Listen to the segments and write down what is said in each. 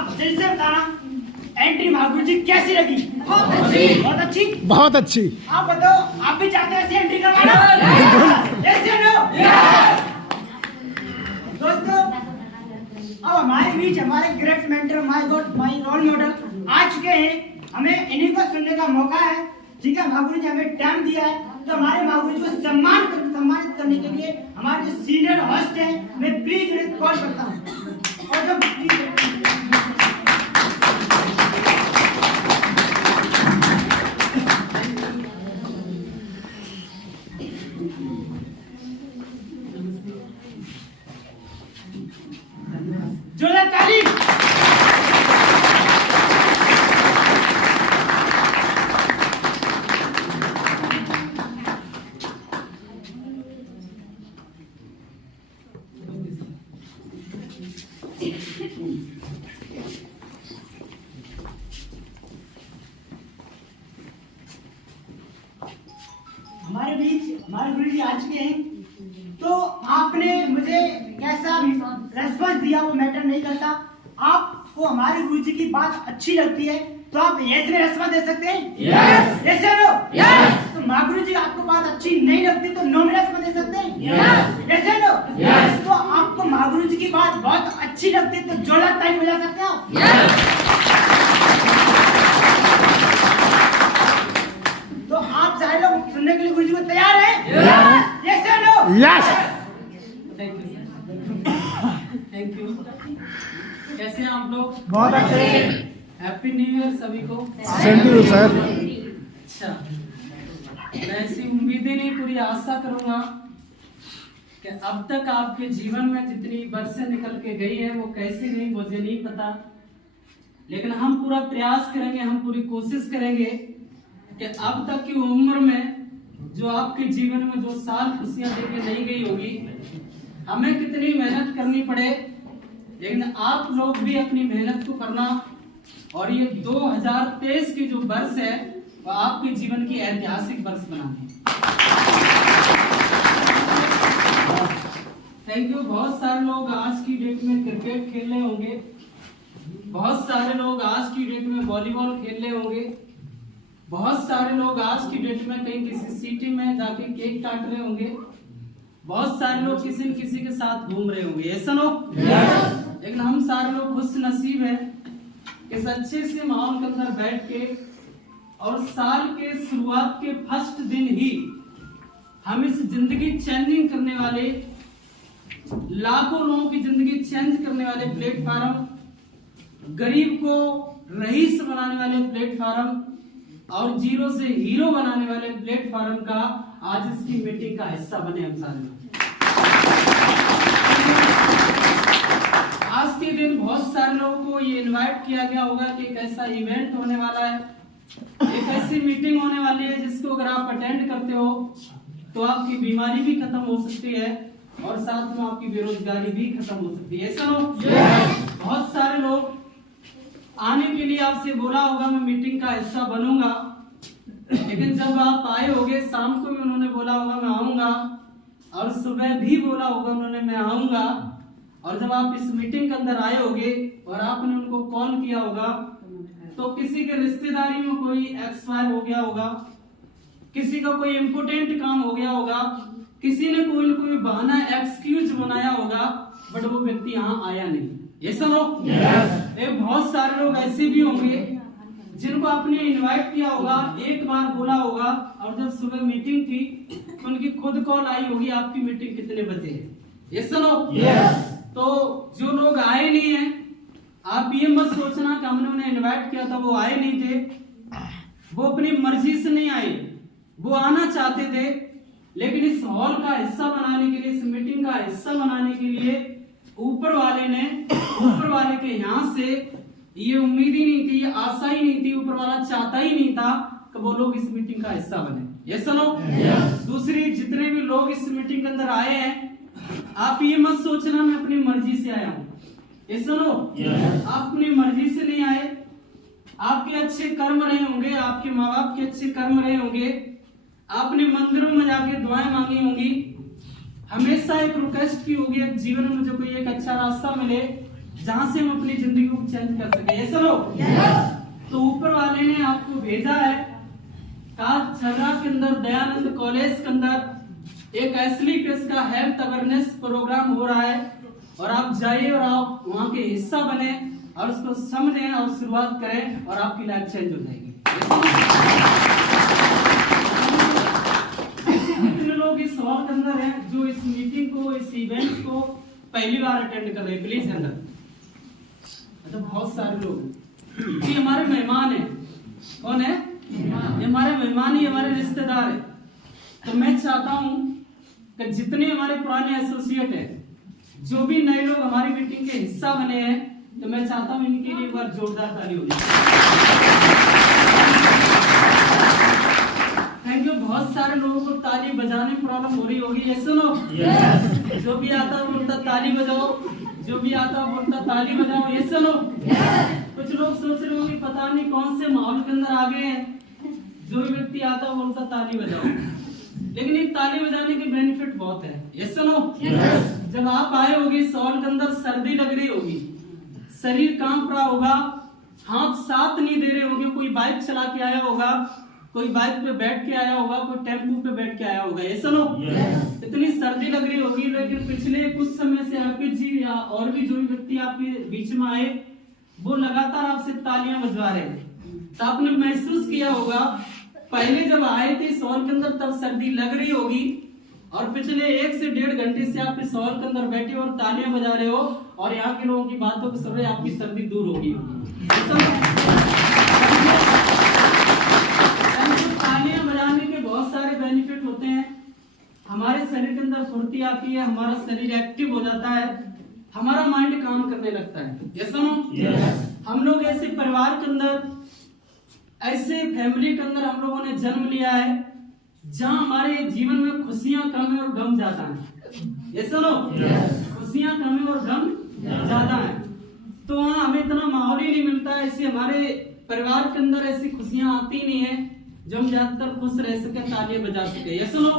आप दिल से बताना एंट्री महागुरु जी कैसी लगी? बहुत अच्छी, बहुत अच्छी, बहुत अच्छी। आप बताओ, आप भी चाहते हैं ऐसी एंट्री करवाना? Yes or no? दोस्तों, अब हमारे बीच हमारे great mentor, my god, my role model आ चुके हैं। हमें इन्हीं को सुनने का मौका है। ठीक है, महागुरु जी हमें टाइम दिया है, तो हमारे महागुरु जी को सम्मानित करने के लिए हमारे जो सीनियर होस्ट हैं, मैं प्लीज उन्हें कॉल करता हूँ। और जो जोरदार ताली। हमारे बीच हमारे गुरु जी आ चुके हैं। तो आपने मुझे कैसा रेस्पॉन्स दिया वो मैटर नहीं करता। आपको हमारे गुरु जी की बात अच्छी लगती है तो आप यस में रेस्पॉन्स दे सकते हैं। यस यस या नो? यस। तो महागुरु जी आपको बात अच्छी नहीं लगती तो नो में रेस्पॉन्स दे सकते हैं। यस यस या नो? यस। तो आपको महागुरु जी की बात बहुत अच्छी लगती है तो जोरदार ताली बजा सकते हैं आप। यस। तो आप सारे लोग सुनने के लिए गुरु जी को तैयार हैं? यस या नो? यस। Thank you. कैसे हैं आप लोग? बहुत अच्छे। हैप्पी न्यू ईयर सभी को। Same to you sir. अच्छा, मैं ऐसी उम्मीदें नहीं, पूरी आशा करूंगा कि अब तक आपके जीवन में जितनी बरसें निकल के गई है वो कैसी नहीं मुझे नहीं पता, लेकिन हम पूरा प्रयास करेंगे, हम पूरी कोशिश करेंगे कि अब तक की उम्र में जो आपके जीवन में जो साल खुशियां देके नहीं गई होगी, हमें कितनी मेहनत करनी पड़े, लेकिन आप लोग भी अपनी मेहनत को करना और ये 2023 की जो वर्ष है वो आपके जीवन की ऐतिहासिक वर्ष बनानी। Thank you. बहुत सारे लोग आज की डेट में क्रिकेट खेल रहे होंगे, बहुत सारे लोग आज की डेट में वॉलीबॉल खेल रहे होंगे, बहुत सारे लोग आज की डेट में कहीं किसी सिटी में जाके केक काट रहे होंगे, बहुत सारे लोग किसी न किसी के साथ घूम रहे होंगे, ऐसा नो? लेकिन हम सारे लोग खुश नसीब हैं कि इस अच्छे से माहौल के अंदर बैठ के और साल के शुरुआत के फर्स्ट दिन ही हम इस जिंदगी चेंजिंग करने वाले, लाखों लोगों की जिंदगी चेंज करने वाले प्लेटफॉर्म, गरीब को रईस बनाने वाले प्लेटफॉर्म और जीरो से हीरो बनाने वाले प्लेटफॉर्म का आज इसकी मीटिंग का हिस्सा बने हम सारे लोग। आज के दिन बहुत सारे लोगों को ये इनवाइट किया गया होगा कि एक ऐसा इवेंट होने वाला है, एक ऐसी मीटिंग होने वाली है जिसको अगर आप अटेंड करते हो तो आपकी बीमारी भी खत्म हो सकती है और साथ में आपकी बेरोजगारी भी खत्म हो सकती है, ऐसा हो? बहुत सारे लोग आने के लिए आपसे बोला होगा मैं मीटिंग का हिस्सा बनूंगा, लेकिन जब आप आए होगे शाम को भी उन्होंने बोला होगा मैं आऊंगा और सुबह भी बोला होगा उन्होंने मैं आऊंगा, और जब आप इस मीटिंग के अंदर आए होगे और आपने उनको कॉल किया होगा तो किसी के रिश्तेदारी में कोई एक्सपायर हो गया होगा, किसी का कोई इम्पोर्टेंट काम हो गया होगा, किसी ने कोई न कोई बहाना एक्सक्यूज बनाया होगा, बट वो व्यक्ति यहाँ आया नहीं, ऐसा लोग? बहुत सारे लोग ऐसे भी होंगे जिनको आपने इनवाइट किया होगा, एक बार बोला होगा और जब सुबह मीटिंग थी तो उनकी खुद कॉल आई होगी आपकी मीटिंग कितने बजे है, ऐसा लोग? तो जो लोग आए नहीं है आप ये मत सोचना कि हमने उन्हें इनवाइट किया था वो आए नहीं थे, वो अपनी मर्जी से नहीं आए, वो आना चाहते थे, लेकिन इस हॉल का हिस्सा बनाने के लिए, इस मीटिंग का हिस्सा बनाने के लिए ऊपर वाले के यहाँ से ये उम्मीद ही नहीं थी, ये आशा ही नहीं थी, ऊपर वाला चाहता ही नहीं था कि वो लोग इस मीटिंग का हिस्सा बने, ऐसा लोग? दूसरी जितने भी लोग इस मीटिंग के अंदर आए हैं आप ये मत सोचना मैं अपनी मर्जी से आया हूँ, ऐसा लोग? आप अपनी मर्जी से नहीं आए, आपके अच्छे कर्म रहे होंगे, आपके माँ बाप के अच्छे कर्म रहे होंगे, आपने मंदिरों में जाके दुआएं मांगी होंगी, हमेशा एक रिक्वेस्ट की होगी जीवन में मुझे कोई एक अच्छा रास्ता मिले, जहां से हम अपनी जिंदगी को चेंज कर सके। ये सुनो, तो ऊपर वाले ने आपको भेजा है काज छर्रा के अंदर, दयानंद कॉलेज के अंदर एक एसलीपीएस का हेल्थ अवेयरनेस प्रोग्राम हो रहा है, और आप जाइए और आप वहां के हिस्सा बने और उसको समझें और शुरुआत करें और आपकी लाइफ चेंज हो जाएगी। कितने लोग इस हॉल के अंदर हैं जो इस मीटिंग को, इस इवेंट को पहली बार अटेंड कर रहे हैं? प्लीज अंदर। अच्छा, बहुत सारे लोग ये हमारे मेहमान हैं। कौन है? ये हमारे मेहमान ही हमारे रिश्तेदार हैं। तो मैं चाहता हूं कि जितने हमारे पुराने एसोसिएट हैं, जो भी नए लोग हमारी मीटिंग के हिस्सा बने हैं, तो मैं चाहता हूं इनके लिए एक बार जोरदार ताली हो जाए। Thank you. बहुत सारे लोगों को ताली बजाने में प्रॉब्लम हो रही होगी। ये सुनो, जो भी आता है बोलता ताली बजाओ, जो भी आता है बोलता ताली बजाओ। ये सुनो, कुछ लोग सोच रहे होंगे पता नहीं कौन से माहौल के अंदर आ गए हैं, जो भी व्यक्ति आता है बोलता ताली बजाओ, लेकिन ये ताली बजाने के बेनिफिट बहुत है। ये सुनो, जब आप आए होगे इस हॉल के अंदर, सर्दी लग रही होगी, शरीर कांप रहा होगा, हाथ साथ नहीं दे रहे होंगे, कोई बाइक चला के आया होगा, कोई बाइक पे बैठ के आया होगा, कोई टेम्पो पे बैठ के आया होगा। ये सुनो, इतनी सर्दी लग रही होगी, लेकिन पिछले कुछ समय से अर्पित जी या और भी जो भी व्यक्ति आपके बीच में आए, वो लगातार आपसे तालियां बजवा रहे हैं। तो आपने महसूस किया होगा पहले जब आए थे इस हॉल के अंदर तब सर्दी लग रही होगी, और पिछले 1 से 1.5 घंटे से आप इस हॉल के अंदर बैठे और तालियां बजा रहे हो, और यहाँ के लोगों की बातों को सुन रहे, आपकी सर्दी दूर होगी। तालियां बजाने के बहुत सारे बेनिफिट होते हैं। हमारे शरीर के अंदर फुर्ती आती है, हमारा शरीर एक्टिव हो जाता है, हमारा माइंड काम करने लगता है। ये सुनो, हम लोग ऐसे परिवार के अंदर, ऐसे फैमिली के अंदर हम लोगों ने जन्म लिया है जहां हमारे जीवन में खुशियां कम है और गम ज्यादा है। ये सुनो, खुशियां कम है और गम ज्यादा है। तो वहाँ हमें इतना माहौल ही नहीं मिलता है, ऐसे हमारे परिवार के अंदर ऐसी खुशियां आती नहीं है जो हम ज्यादातर खुश रह सके, तालियां बजा सके। ये सुनो,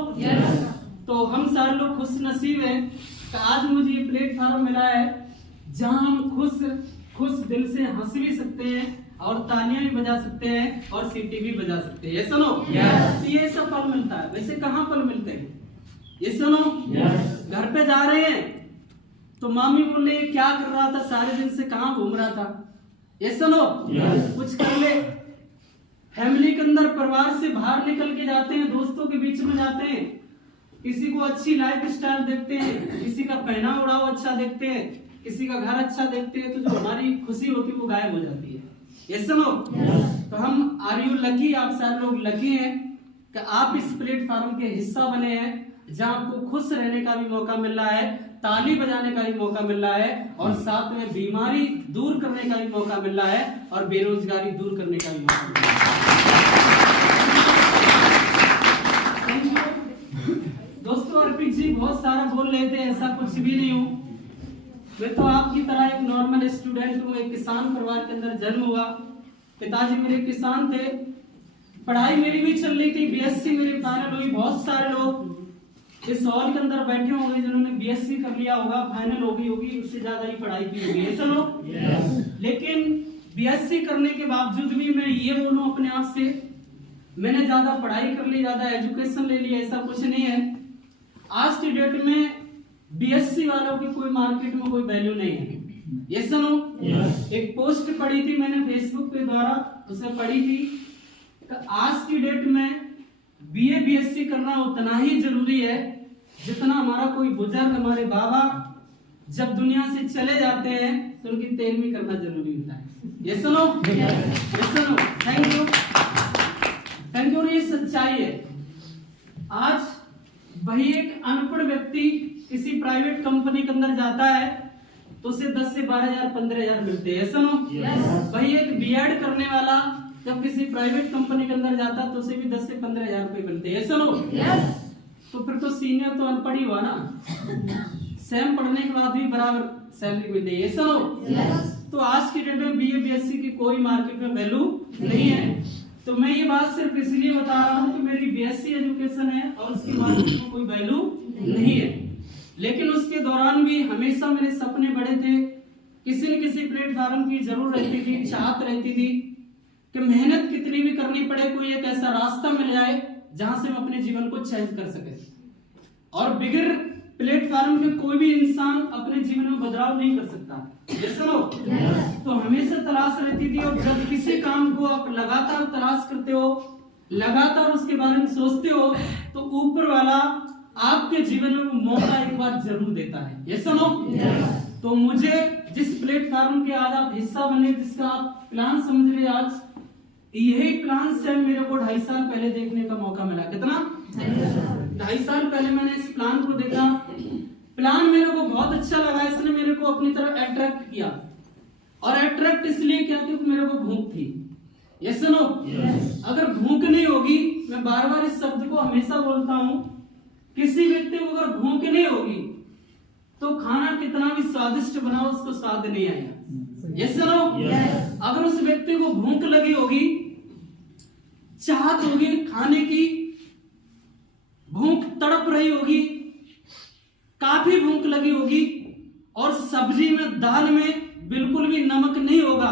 तो हम सारे लोग खुश नसीब हैं कि आज मुझे ये प्लेटफॉर्म मिला है जहां हम खुश दिल से हंस भी सकते हैं और तालियां भी बजा सकते हैं और सीटी भी बजा सकते हैं। ये सुनो, तो ये सब फल मिलता है। वैसे कहाँ फल मिलते हैं? ये सुनो, घर पे जा रहे हैं तो मामी बोल रही क्या कर रहा था सारे दिन से, कहाँ घूम रहा था? ये सुनो, कुछ कर ले। फैमिली के अंदर परिवार से बाहर निकल के जाते हैं, दोस्तों के बीच में जाते हैं, किसी को अच्छी लाइफ स्टाइल देखते हैं, किसी का पहना उड़ाव अच्छा देखते हैं, किसी का घर अच्छा देखते हैं, तो जो हमारी खुशी होती है वो गायब हो जाती है। ये सुनो, तो हम आर यू लकी, आप सारे लोग लकी हैं कि आप इस प्लेटफॉर्म के हिस्सा बने हैं जहां आपको खुश रहने का भी मौका मिल रहा है, ताली बजाने का भी मौका मिल रहा है, और साथ में बीमारी दूर करने का भी मौका मिल रहा है, और बेरोजगारी दूर करने का भी मौका मिल रहा है। दोस्तों, अर्पित जी बहुत सारा बोल रहे थे, ऐसा कुछ भी नहीं हूँ। मैं तो आपकी तरह एक नॉर्मल स्टूडेंट हूँ, एक किसान परिवार के अंदर जन्म हुआ, पिताजी मेरे किसान थे, पढ़ाई मेरी भी चल रही थी, बीएससी मेरी फाइनल हुई। बहुत सारे लोग इस हॉल के अंदर बैठे होंगे जिन्होंने बीएससी कर लिया होगा, फाइनल हो गई होगी, उससे ज्यादा ही पढ़ाई की होगी। ऐसा लोग, लेकिन बीएससी करने के बावजूद भी मैं ये बोलूं अपने आप से, मैंने ज्यादा पढ़ाई कर ली, ज्यादा एजुकेशन ले ली, ऐसा कुछ नहीं है। आज की डेट में बीएससी वालों की कोई मार्केट में कोई वैल्यू नहीं है। ये सुनो, एक पोस्ट पढ़ी थी मैंने फेसबुक के द्वारा, उसे पढ़ी थी कि आज की डेट में बीए बीएससी करना उतना ही जरूरी है जितना हमारा कोई बुजुर्ग, हमारे बाबा जब दुनिया से चले जाते हैं तो उनकी 13वीं करना जरूरी होता है। ये सुनो, ये सुनो, थैंक यू, थैंक यू। ये सच्चाई है। आज वही एक अनपढ़ व्यक्ति किसी प्राइवेट कंपनी के अंदर जाता है तो उसे 10 से 12,000 15,000 मिलते हैं। सुनो, वही एक बीएड करने वाला जब किसी प्राइवेट कंपनी के अंदर जाता तो उसे भी 10 से 15,000 रुपए मिलते हैं। सुनो, तो फिर तो सीनियर तो अनपढ़ ही हुआ ना, सेम पढ़ने के बाद भी बराबर सैलरी मिलती है। सुनो, तो आज की डेट में बीए बीएससी की कोई मार्केट में वैल्यू नहीं है। तो मैं ये बात सिर्फ इसलिए बता रहा हूँ कि मेरी बीएससी एजुकेशन है और उसकी मार्केट में कोई वैल्यू नहीं है, लेकिन उसके दौरान भी हमेशा मेरे सपने बड़े थे किसी न किसी प्लेटफार्म की जरूर रहती थी, चाहत रहती थी कि मेहनत कितनी भी करनी पड़े, कोई एक ऐसा रास्ता मिल जाए जहां से हम अपने जीवन को चेंज कर सके। और बिगर प्लेटफार्म के कोई भी इंसान अपने जीवन में बदलाव नहीं कर सकता। ये सुनो, तो हमेशा तलाश रहती थी। और जब किसी काम को आप लगातार तलाश करते हो, लगातार उसके बारे में सोचते हो, तो ऊपर वाला आपके जीवन में मौका एक बार जरूर देता है। ये सुनो, तो मुझे जिस प्लेटफार्म के आज आप हिस्सा बने, जिसका आप प्लान समझ रहे आज, यही प्लान से मेरे को 2.5 साल पहले देखने का मौका मिला। कितना? 2.5 साल पहले मैंने इस प्लान को देखा। प्लान मेरे को बहुत अच्छा लगा, इसने मेरे को अपनी तरफ अट्रैक्ट किया। और अट्रैक्ट इसलिए किया क्योंकि मेरे को भूख थी। ये सुनो, अगर भूख नहीं होगी, मैं बार बार इस शब्द को हमेशा बोलता हूं, किसी व्यक्ति को अगर भूख नहीं होगी तो खाना कितना भी स्वादिष्ट बनाओ उसको स्वाद नहीं आएगा। ये सुनो, अगर उस व्यक्ति को भूख लगी होगी, चाहत होगी खाने की, भूख तड़प रही होगी, काफी भूख लगी होगी, और सब्जी में, दाल में बिल्कुल भी नमक नहीं होगा,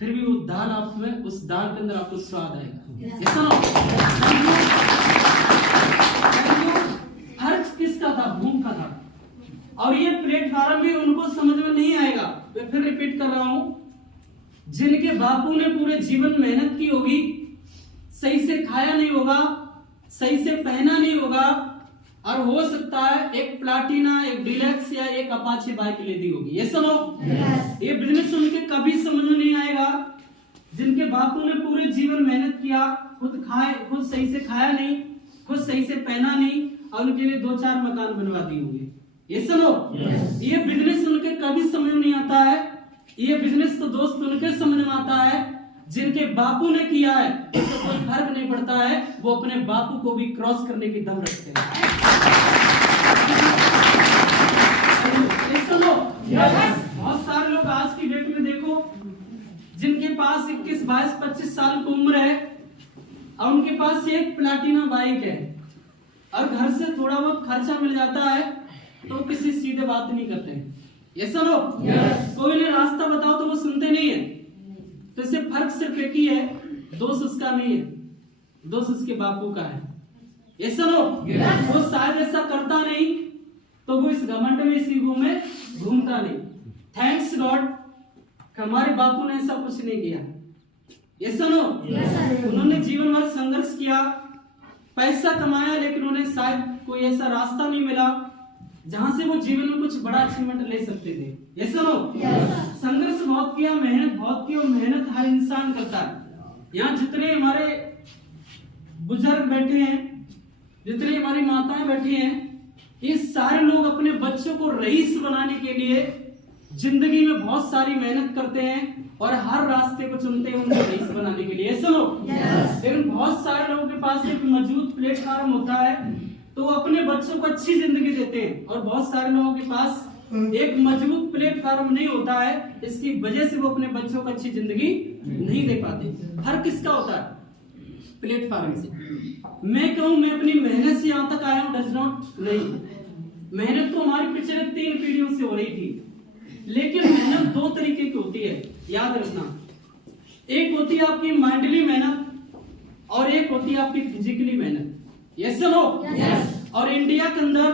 फिर भी वो दाल आप में, उस दाल के अंदर आपको स्वाद आएगा। फर्क किसका था? भूख का था। और ये प्लेटफार्म भी उनको समझ में नहीं आएगा। मैं फिर रिपीट कर रहा हूं, जिनके बापू ने पूरे जीवन मेहनत की होगी, सही से खाया नहीं होगा, सही से पहना नहीं होगा, और हो सकता है एक प्लाटिना, एक डिलक्स या एक अपाचे बाइक ले दी होगी। ये सुनो, ये बिजनेस उनके कभी समझ में नहीं आएगा। जिनके बापू ने पूरे जीवन मेहनत किया, खुद खाए, खुद सही से खाया नहीं, खुद सही से पहना नहीं, और उनके लिए 2-4 मकान बनवा दिए होंगे। ये सुनो, ये बिजनेस उनके कभी समझ में नहीं आता है। ये बिजनेस तो दोस्त उनके समझ में आता है जिनके बापू ने किया है, तो कोई फर्क नहीं पड़ता है, वो अपने बापू को भी क्रॉस करने की दम रखते हैं। बहुत सारे लोग आज की डेट में देखो, जिनके पास 21, 22, 25 साल की उम्र है, और उनके पास एक प्लाटिना बाइक है, और घर से थोड़ा बहुत खर्चा मिल जाता है, तो किसी सीधे बात नहीं करते हैं। ये सुनो, कोई ने रास्ता बताओ तो वो सुनते नहीं है। तो इससे फर्क सिर्फ एक ही है, दोष उसका नहीं है, दोष उसके बापू का है। ये सुनो, वो शायद ऐसा करता नहीं तो वो इस घमंड में, इस ईगो में घूमता नहीं। थैंक्स गॉड हमारे बापू ने ऐसा कुछ नहीं किया। ये सुनो, उन्होंने जीवन भर संघर्ष किया, पैसा कमाया, लेकिन उन्हें शायद कोई ऐसा रास्ता नहीं मिला जहां से वो जीवन में कुछ बड़ा अचीवमेंट ले सकते थे। ये सुनो, संघर्ष बहुत किया, मेहनत बहुत की, और मेहनत हर इंसान करता है। यहाँ जितने हमारे बुजुर्ग बैठे हैं, जितनी हमारी माताएं बैठी हैं, ये सारे लोग अपने बच्चों को रईस बनाने के लिए जिंदगी में बहुत सारी मेहनत करते हैं, और हर रास्ते को चुनते हैं उनको रईस बनाने के लिए। सुनो, लेकिन बहुत सारे लोगों के पास एक मजबूत प्लेटफार्म होता है, तो वो अपने बच्चों को अच्छी जिंदगी देते हैं, और बहुत सारे लोगों के पास एक मजबूत प्लेटफार्म नहीं होता है, इसकी वजह से वो अपने बच्चों को अच्छी जिंदगी नहीं दे पाते। हर किसका होता है? प्लेटफार्म से। मैं कहूं मैं अपनी मेहनत से यहां तक आया हूं, डज नॉट, नहीं। मेहनत तो हमारी पिछले 3 पीढ़ियों से हो रही थी, लेकिन मेहनत 2 तरीके की होती है, याद रखना। एक होती है आपकी माइंडली मेहनत, और एक होती है आपकी फिजिकली मेहनत। ये सुनो, और इंडिया के अंदर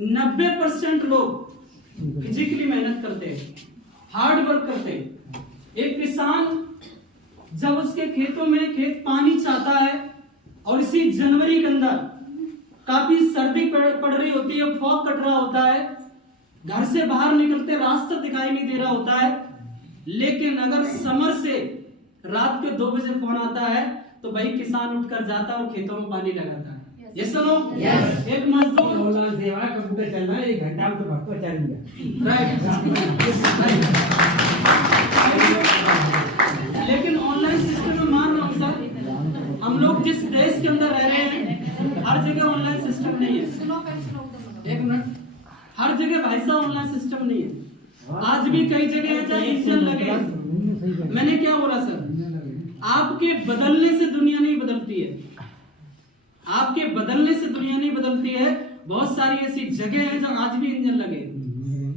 90% लोग फिजिकली मेहनत करते हैं, हार्ड वर्क करते हैं। एक किसान जब उसके खेतों में खेत पानी चाहता है, और इसी जनवरी के अंदर काफी सर्दी पड़ रही होती है, फॉग कट रहा होता है, घर से बाहर निकलते रास्ता दिखाई नहीं दे रहा होता है, लेकिन अगर समर से रात के 2 बजे फोन आता है, तो भाई किसान उठकर जाता है और खेतों में पानी लगाता है। ये सुनो, एक मजदूर सेवा कंप्यूटर चल रहा है, 1 घंटा में तो भरपूर चलेगा, राइट। लेकिन ऑनलाइन सिस्टम में मान रहा हूं सर, हम लोग जिस देश के अंदर रह रहे हैं, हर जगह ऑनलाइन सिस्टम नहीं है। 1 मिनट, हर जगह भाई साहब ऑनलाइन सिस्टम नहीं है। आज भी कई जगह है जहाँ इंजन लगे। मैंने क्या बोला सर, आपके बदलने से दुनिया नहीं बदलती है, आपके बदलने से दुनिया नहीं बदलती है। बहुत सारी ऐसी जगह है जहाँ आज भी इंजन लगे,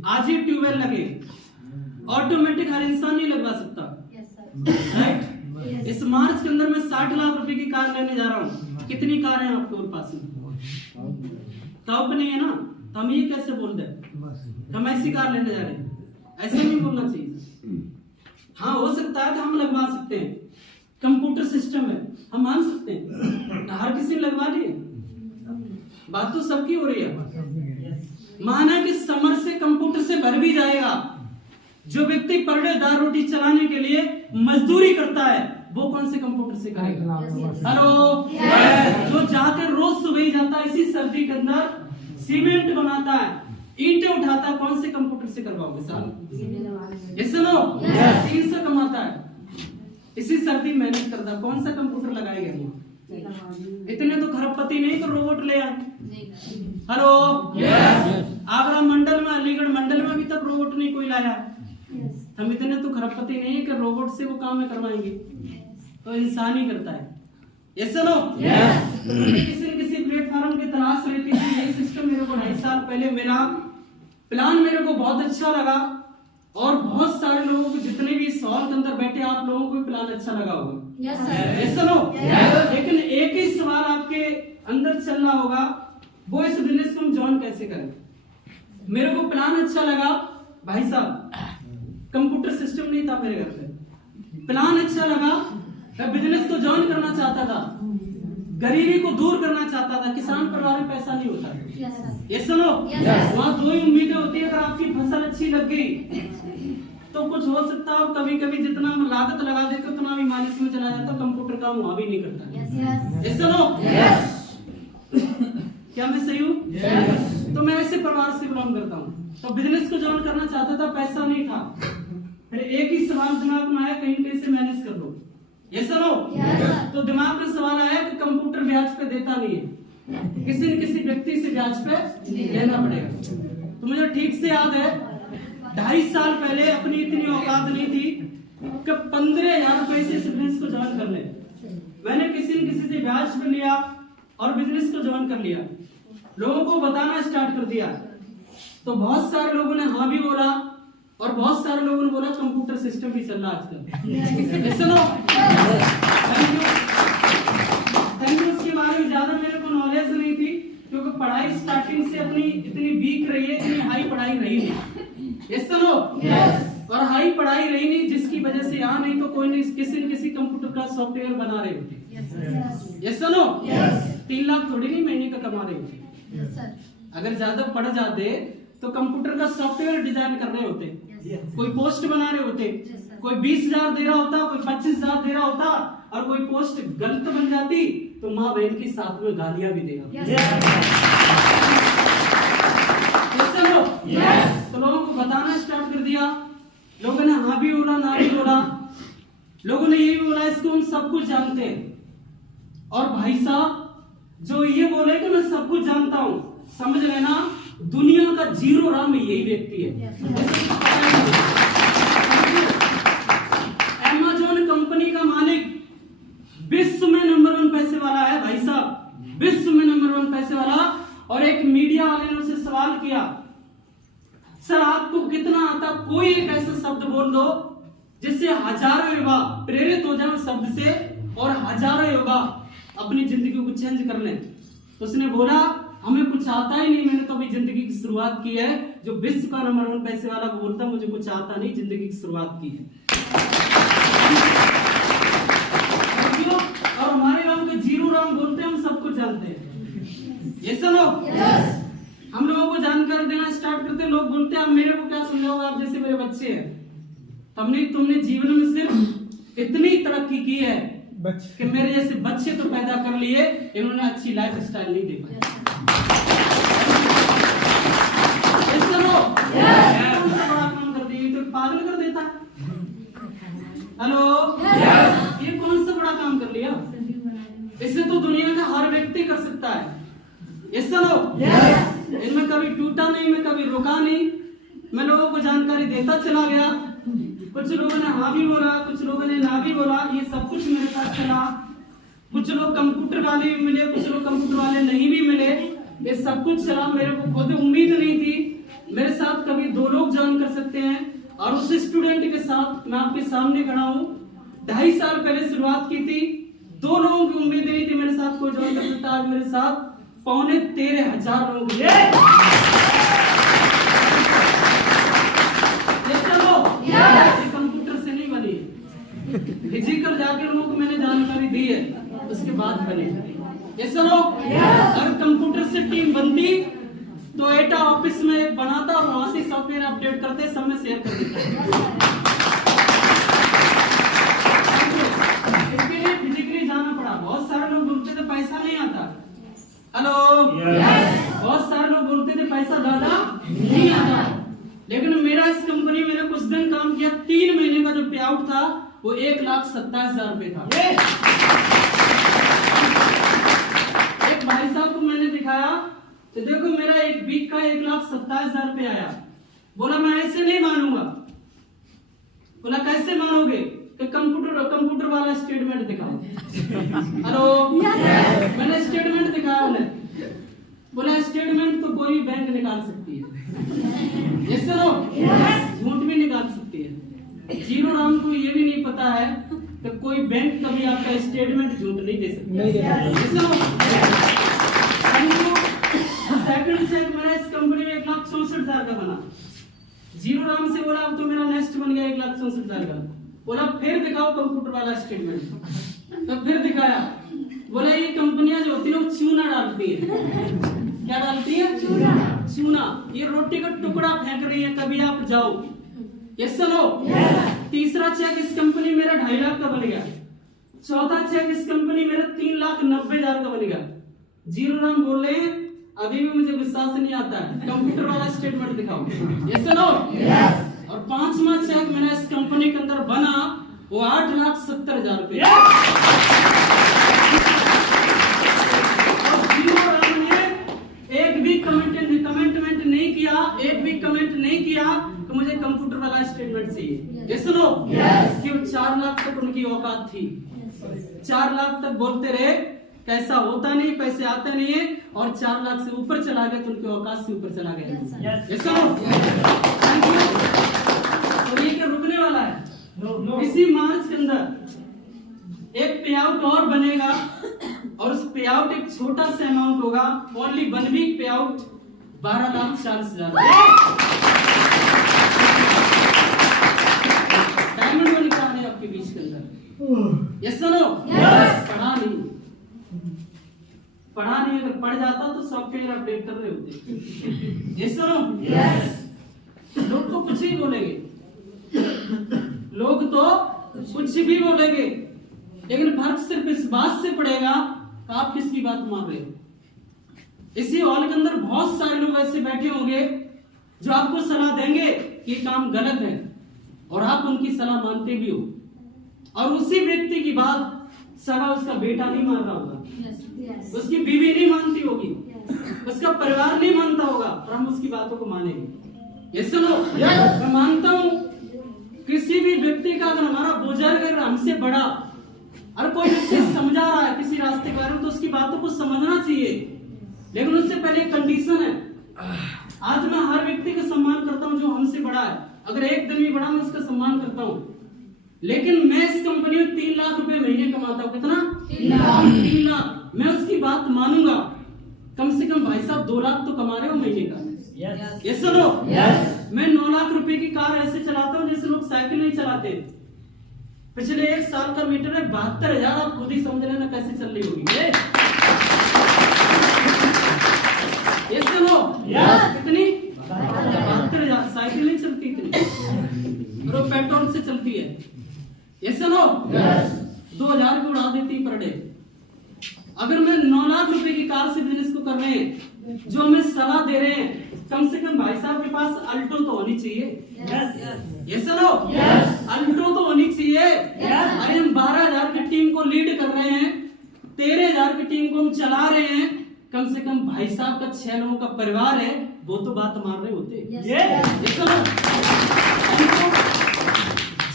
आज ही ट्यूबवेल लगे, ऑटोमेटिक हर इंसान नहीं लगवा सकता, राइट? इस मार्च के अंदर मैं 60 लाख रुपए की कार लेने जा रहा हूँ। कितनी कार है आपके पास में? तो नहीं है ना, तो हम ये कैसे बोल दे हम ऐसी कार लेने जा रहे हैं? ऐसे नहीं बोलना चाहिए। हाँ, हो सकता है कि हम लगवा सकते हैं, कंप्यूटर सिस्टम है, हम मान सकते हैं, हर किसी ने लगवा लिए, बात तो सबकी हो रही है। माना कि समर से कंप्यूटर से भर भी जाएगा। जो व्यक्ति पर डे दाल रोटी चलाने के लिए मजदूरी करता है वो कौन से कंप्यूटर से करेगा? हेलो, जो जाकर रोज सुबह ही जाता है इसी सर्दी के अंदर सीमेंट बनाता है, ईंटें उठाता है, कौन से कंप्यूटर से करवाओगे साहब? इससे लो 300 कमाता है, इसी सर्दी मेहनत करता है, कौन सा कंप्यूटर लगाएगा? इतने तो खरबपति नहीं तो रोबोट ले आए। हेलो, आगरा मंडल में, अलीगढ़ मंडल में अभी तक रोबोट नहीं कोई लाया। हम इतने तो खरबपति नहीं है कि रोबोट से वो काम करवाएंगे, तो इंसान ही करता है। यस नो, किसी न किसी प्लेटफॉर्म की तलाश रहती थी। ये सिस्टम मेरे को 2.5 साल पहले मिला, प्लान मेरे को बहुत अच्छा लगा और बहुत सारे लोगों को, जितने भी इस हॉल के अंदर बैठे आप लोगों को भी प्लान अच्छा लगा होगा। यस नो, लेकिन एक ही सवाल आपके अंदर चल रहा होगा, वो इस बिजनेस को हम ज्वाइन कैसे करें? मेरे को प्लान अच्छा लगा भाई साहब, कंप्यूटर सिस्टम नहीं था मेरे घर पे, प्लान अच्छा लगा, मैं बिजनेस को ज्वाइन करना चाहता था, गरीबी को दूर करना चाहता था, किसान परिवार में पैसा नहीं होता। ये सुनो, वहाँ 2 ही उम्मीदें होती है, अगर आपकी फसल अच्छी लग गई तो कुछ हो सकता है, कभी कभी जितना लागत लगा देते उतना भी मालिश में चला जाता, कंप्यूटर काम वहाँ भी नहीं करता। ये सुनो, क्या मैं सही हूँ? तो मैं ऐसे परिवार से बिलोंग करता हूँ, तो बिजनेस को ज्वाइन करना चाहता था, पैसा नहीं था, फिर एक ही सवाल दिमाग में आया, कहीं कहीं से मैनेज कर लो। ये सुनो, तो दिमाग में सवाल आया कि कंप्यूटर ब्याज पे देता नहीं है, किसी न किसी व्यक्ति से ब्याज पे लेना पड़ेगा। तो मुझे ठीक से याद है 2.5 साल पहले अपनी इतनी औकात नहीं थी कि 15,000 रुपए से इस बिजनेस को ज्वाइन कर ले। मैंने किसी न किसी से ब्याज पे लिया और बिजनेस को ज्वाइन कर लिया, लोगों को बताना स्टार्ट कर दिया, तो बहुत सारे लोगों ने हाँ भी बोला और बहुत सारे लोगों ने बोला कंप्यूटर सिस्टम भी चल रहा आजकल। सुनो, थैंक यू। उसके बारे में ज्यादा मेरे को नॉलेज नहीं थी, क्योंकि पढ़ाई स्टार्टिंग से अपनी इतनी वीक रही है, इतनी हाई पढ़ाई रही नहीं। ये सुनो, और हाई पढ़ाई रही नहीं, जिसकी वजह से यहाँ नहीं तो कोई नहीं किसी न किसी कंप्यूटर का सॉफ्टवेयर बना रहे होते। ये सुनो, 3 लाख थोड़ी नहीं महीने का कमा रहे होते। अगर ज्यादा पढ़ जाते तो कंप्यूटर का सॉफ्टवेयर डिजाइन कर रहे होते, कोई पोस्ट बना रहे होते, कोई 20,000 दे रहा होता, कोई 25,000 दे रहा होता, और कोई पोस्ट गलत बन जाती तो माँ बहन की साथ में गालियां भी देगा। तो लोगों को बताना स्टार्ट कर दिया, लोगों ने हाँ भी बोला ना भी बोला, लोगों ने ये भी बोला इसको हम सब कुछ जानते हैं, और भाई साहब जो ये बोले कि मैं सब कुछ जानता हूं, समझ लेना दुनिया का जीरो राम यही व्यक्ति है। अमेज़न कंपनी का मालिक विश्व में नंबर 1 पैसे वाला है भाई साहब, विश्व में नंबर 1 पैसे वाला। और एक मीडिया वाले ने उसे सवाल किया, सर आपको कितना आता, कोई एक ऐसा शब्द बोल दो जिससे हजारों युवा प्रेरित हो जाए शब्द से और हजारों युवा अपनी जिंदगी को चेंज कर लें। तो उसने बोला हमें कुछ आता ही नहीं, मैंने तो अभी जिंदगी की शुरुआत की है। जो विश्व का नंबर 1 पैसे वाला बोलता मुझे कुछ आता नहीं, जिंदगी की शुरुआत की है। और हमारे गांव के जीरो राम बोलते हैं हम सब कुछ जानते हैं। ये सुनो, हम लोगों को जानकारी देना स्टार्ट करते हैं, लोग बोलते हैं आप मेरे को क्या समझाओगे, आप जैसे मेरे बच्चे हैं। तुमने जीवन में सिर्फ इतनी तरक्की की है कि मेरे जैसे बच्चे तो पैदा कर लिए, इन्होंने अच्छी लाइफ स्टाइल नहीं दे पाया। पागल कर देता है। हेलो, ये कौन सा बड़ा काम कर लिया? इसे तो दुनिया का हर व्यक्ति कर सकता है। ये सुनो, इनमें कभी टूटा नहीं, मैं कभी रुका नहीं, मैं लोगों को जानकारी देता चला गया। कुछ लोगों ने हाँ भी बोला, कुछ लोगों ने ना भी बोला, ये सब कुछ मेरे साथ चला। कुछ लोग कंप्यूटर वाले भी मिले, कुछ लोग कंप्यूटर वाले नहीं भी मिले, ये सब कुछ चला। मेरे को खुद उम्मीद नहीं थी मेरे साथ कभी 2 लोग ज्वाइन कर सकते हैं, और उस स्टूडेंट के साथ मैं आपके सामने खड़ा हूँ। 2.5 साल पहले शुरुआत की थी, 2 लोगों की उम्मीद नहीं थी मेरे साथ कोई ज्वाइन कर सकता। आज मेरे साथ 13,500 लोग कंप्यूटर से नहीं बनी, फिजिकल जाके लोगों को मैंने जानकारी दी है, उसके बाद बने। ये सब अगर कंप्यूटर से टीम बनती तो एटा ऑफिस में बनाता और वहां से सॉफ्टवेयर अपडेट करते, सब में शेयर कर देता। इसके लिए फिजिकली जाना पड़ा। बहुत सारे लोग बोलते थे पैसा नहीं आता। हेलो, बहुत सारे लोग बोलते थे पैसा ज्यादा नहीं आता, लेकिन मेरा इस कंपनी में कुछ दिन काम किया, 3 महीने का जो पे आउट था वो 1,27,000 रुपए था। एक भाई साहब को मैंने दिखाया तो देखो मेरा एक वीक का 1,27,000 रुपए आया। बोला मैं ऐसे नहीं मानूंगा। बोला कैसे मानोगे? कि कंप्यूटर वाला स्टेटमेंट दिखाओ। हेलो, मैंने स्टेटमेंट दिखाया उन्हें। बोला स्टेटमेंट तो कोई बैंक निकाल सकती है, ये सुनो, झूठ भी निकाल सकती है। जीरो राम को ये भी नहीं पता है कि कोई बैंक कभी आपका स्टेटमेंट झूठ नहीं दे सकती। सेकंड चेक मेरा इस कंपनी में 1,64,000 का बना। जीरो राम से बोला अब तो मेरा नेक्स्ट बन गया 1,64,000 का। बोला फिर दिखाओ कंप्यूटर वाला स्टेटमेंट। तो फिर दिखाया। बोला ये कंपनियां जो होती है वो चूना डालती है। क्या डालती है? चूना। ये रोटी का टुकड़ा फेंक रही है, कभी आप जाओ। ये सुनो, तीसरा चेक इस कंपनी मेरा 2.5 लाख का बन गया। चौथा चेक इस कंपनी मेरा 3,90,000 का बन गया। जीरो राम बोल रहे हैं अभी भी मुझे विश्वास नहीं आता है, कंप्यूटर वाला स्टेटमेंट दिखाओ। ये सुनो, और 5वां चेक मेरा इस कंपनी के अंदर बना वो 8,70,000 रुपए। और जीरो राम ने एक भी कमेंटमेंट नहीं किया, एक भी कमेंट नहीं किया तो मुझे कंप्यूटर वाला स्टेटमेंट चाहिए। ये सुनो, कि 4 लाख तक उनकी औकात थी। 4 लाख तक बोलते रहे कैसा होता नहीं, पैसे आते नहीं है, और 4 लाख से ऊपर चला गए तो उनके औकात से ऊपर चला गया। ये सुनो, और ये क्या रुकने वाला है? इसी मार्च के अंदर एक पे आउट और बनेगा, और उस पे आउट एक छोटा सा अमाउंट होगा, ओनली 1 वीक पे आउट 12,40,000। डायमंड बन का है आपके बीच के अंदर। यस सुनो, पढ़ा नहीं, अगर पढ़ जाता तो सॉफ्टवेयर अपडेट कर रहे होते। यस सुनो, लोग तो कुछ ही बोलेंगे, लोग तो कुछ भी बोलेंगे, लेकिन फर्क सिर्फ इस बात से पड़ेगा कि आप किसकी बात मान रहे हो। इसी हॉल के अंदर बहुत सारे लोग ऐसे बैठे होंगे जो आपको सलाह देंगे कि ये काम गलत है, और आप उनकी सलाह मानते भी हो, और उसी व्यक्ति की बात सगा उसका बेटा नहीं मान रहा होगा, उसकी बीवी नहीं मानती होगी, उसका परिवार नहीं मानता होगा, और हम उसकी बातों को मानेंगे। ये सुनो, मैं मानता हूं किसी भी व्यक्ति का अगर हमारा बुजुर्ग अगर हमसे बड़ा और कोई व्यक्ति समझा रहा है किसी रास्ते के बारे में तो उसकी बातों को समझना चाहिए, लेकिन उससे पहले एक कंडीशन है। आज मैं हर व्यक्ति का सम्मान करता हूं जो हमसे बड़ा है, अगर एक दिन भी बड़ा मैं उसका सम्मान करता हूं, लेकिन मैं इस कंपनी में 3 लाख रुपए महीने कमाता हूं। कितना? 3 लाख। मैं उसकी बात मानूंगा। कम से कम भाई साहब 2 लाख तो कमा रहे हो महीने का। ये सुनो, मैं 9 लाख रुपए की कार ऐसे चलाता हूं जैसे लोग साइकिल नहीं चलाते। पिछले 1 साल का मीटर है 72,000। आप खुद ही समझ लेना कैसे चल रही होगी। ये सुनो, कितनी? 72,000। साइकिल नहीं चलती इतनी, और पेट्रोल से चलती है। ये सुनो, 2,000 की उड़ा देती पर डे। अगर मैं 9 लाख रुपए की कार से बिजनेस को कर रहे हैं, जो हमें सलाह दे रहे हैं, कम से कम भाई साहब के पास अल्टो तो होनी चाहिए। ये सुनो, अल्टो तो होनी चाहिए। अरे हम 12,000 की टीम को लीड कर रहे हैं, 13,000 की टीम को हम चला रहे हैं, कम से कम भाई साहब का 6 लोगों का परिवार है, वो तो बात मान रहे होते। ये सुनो,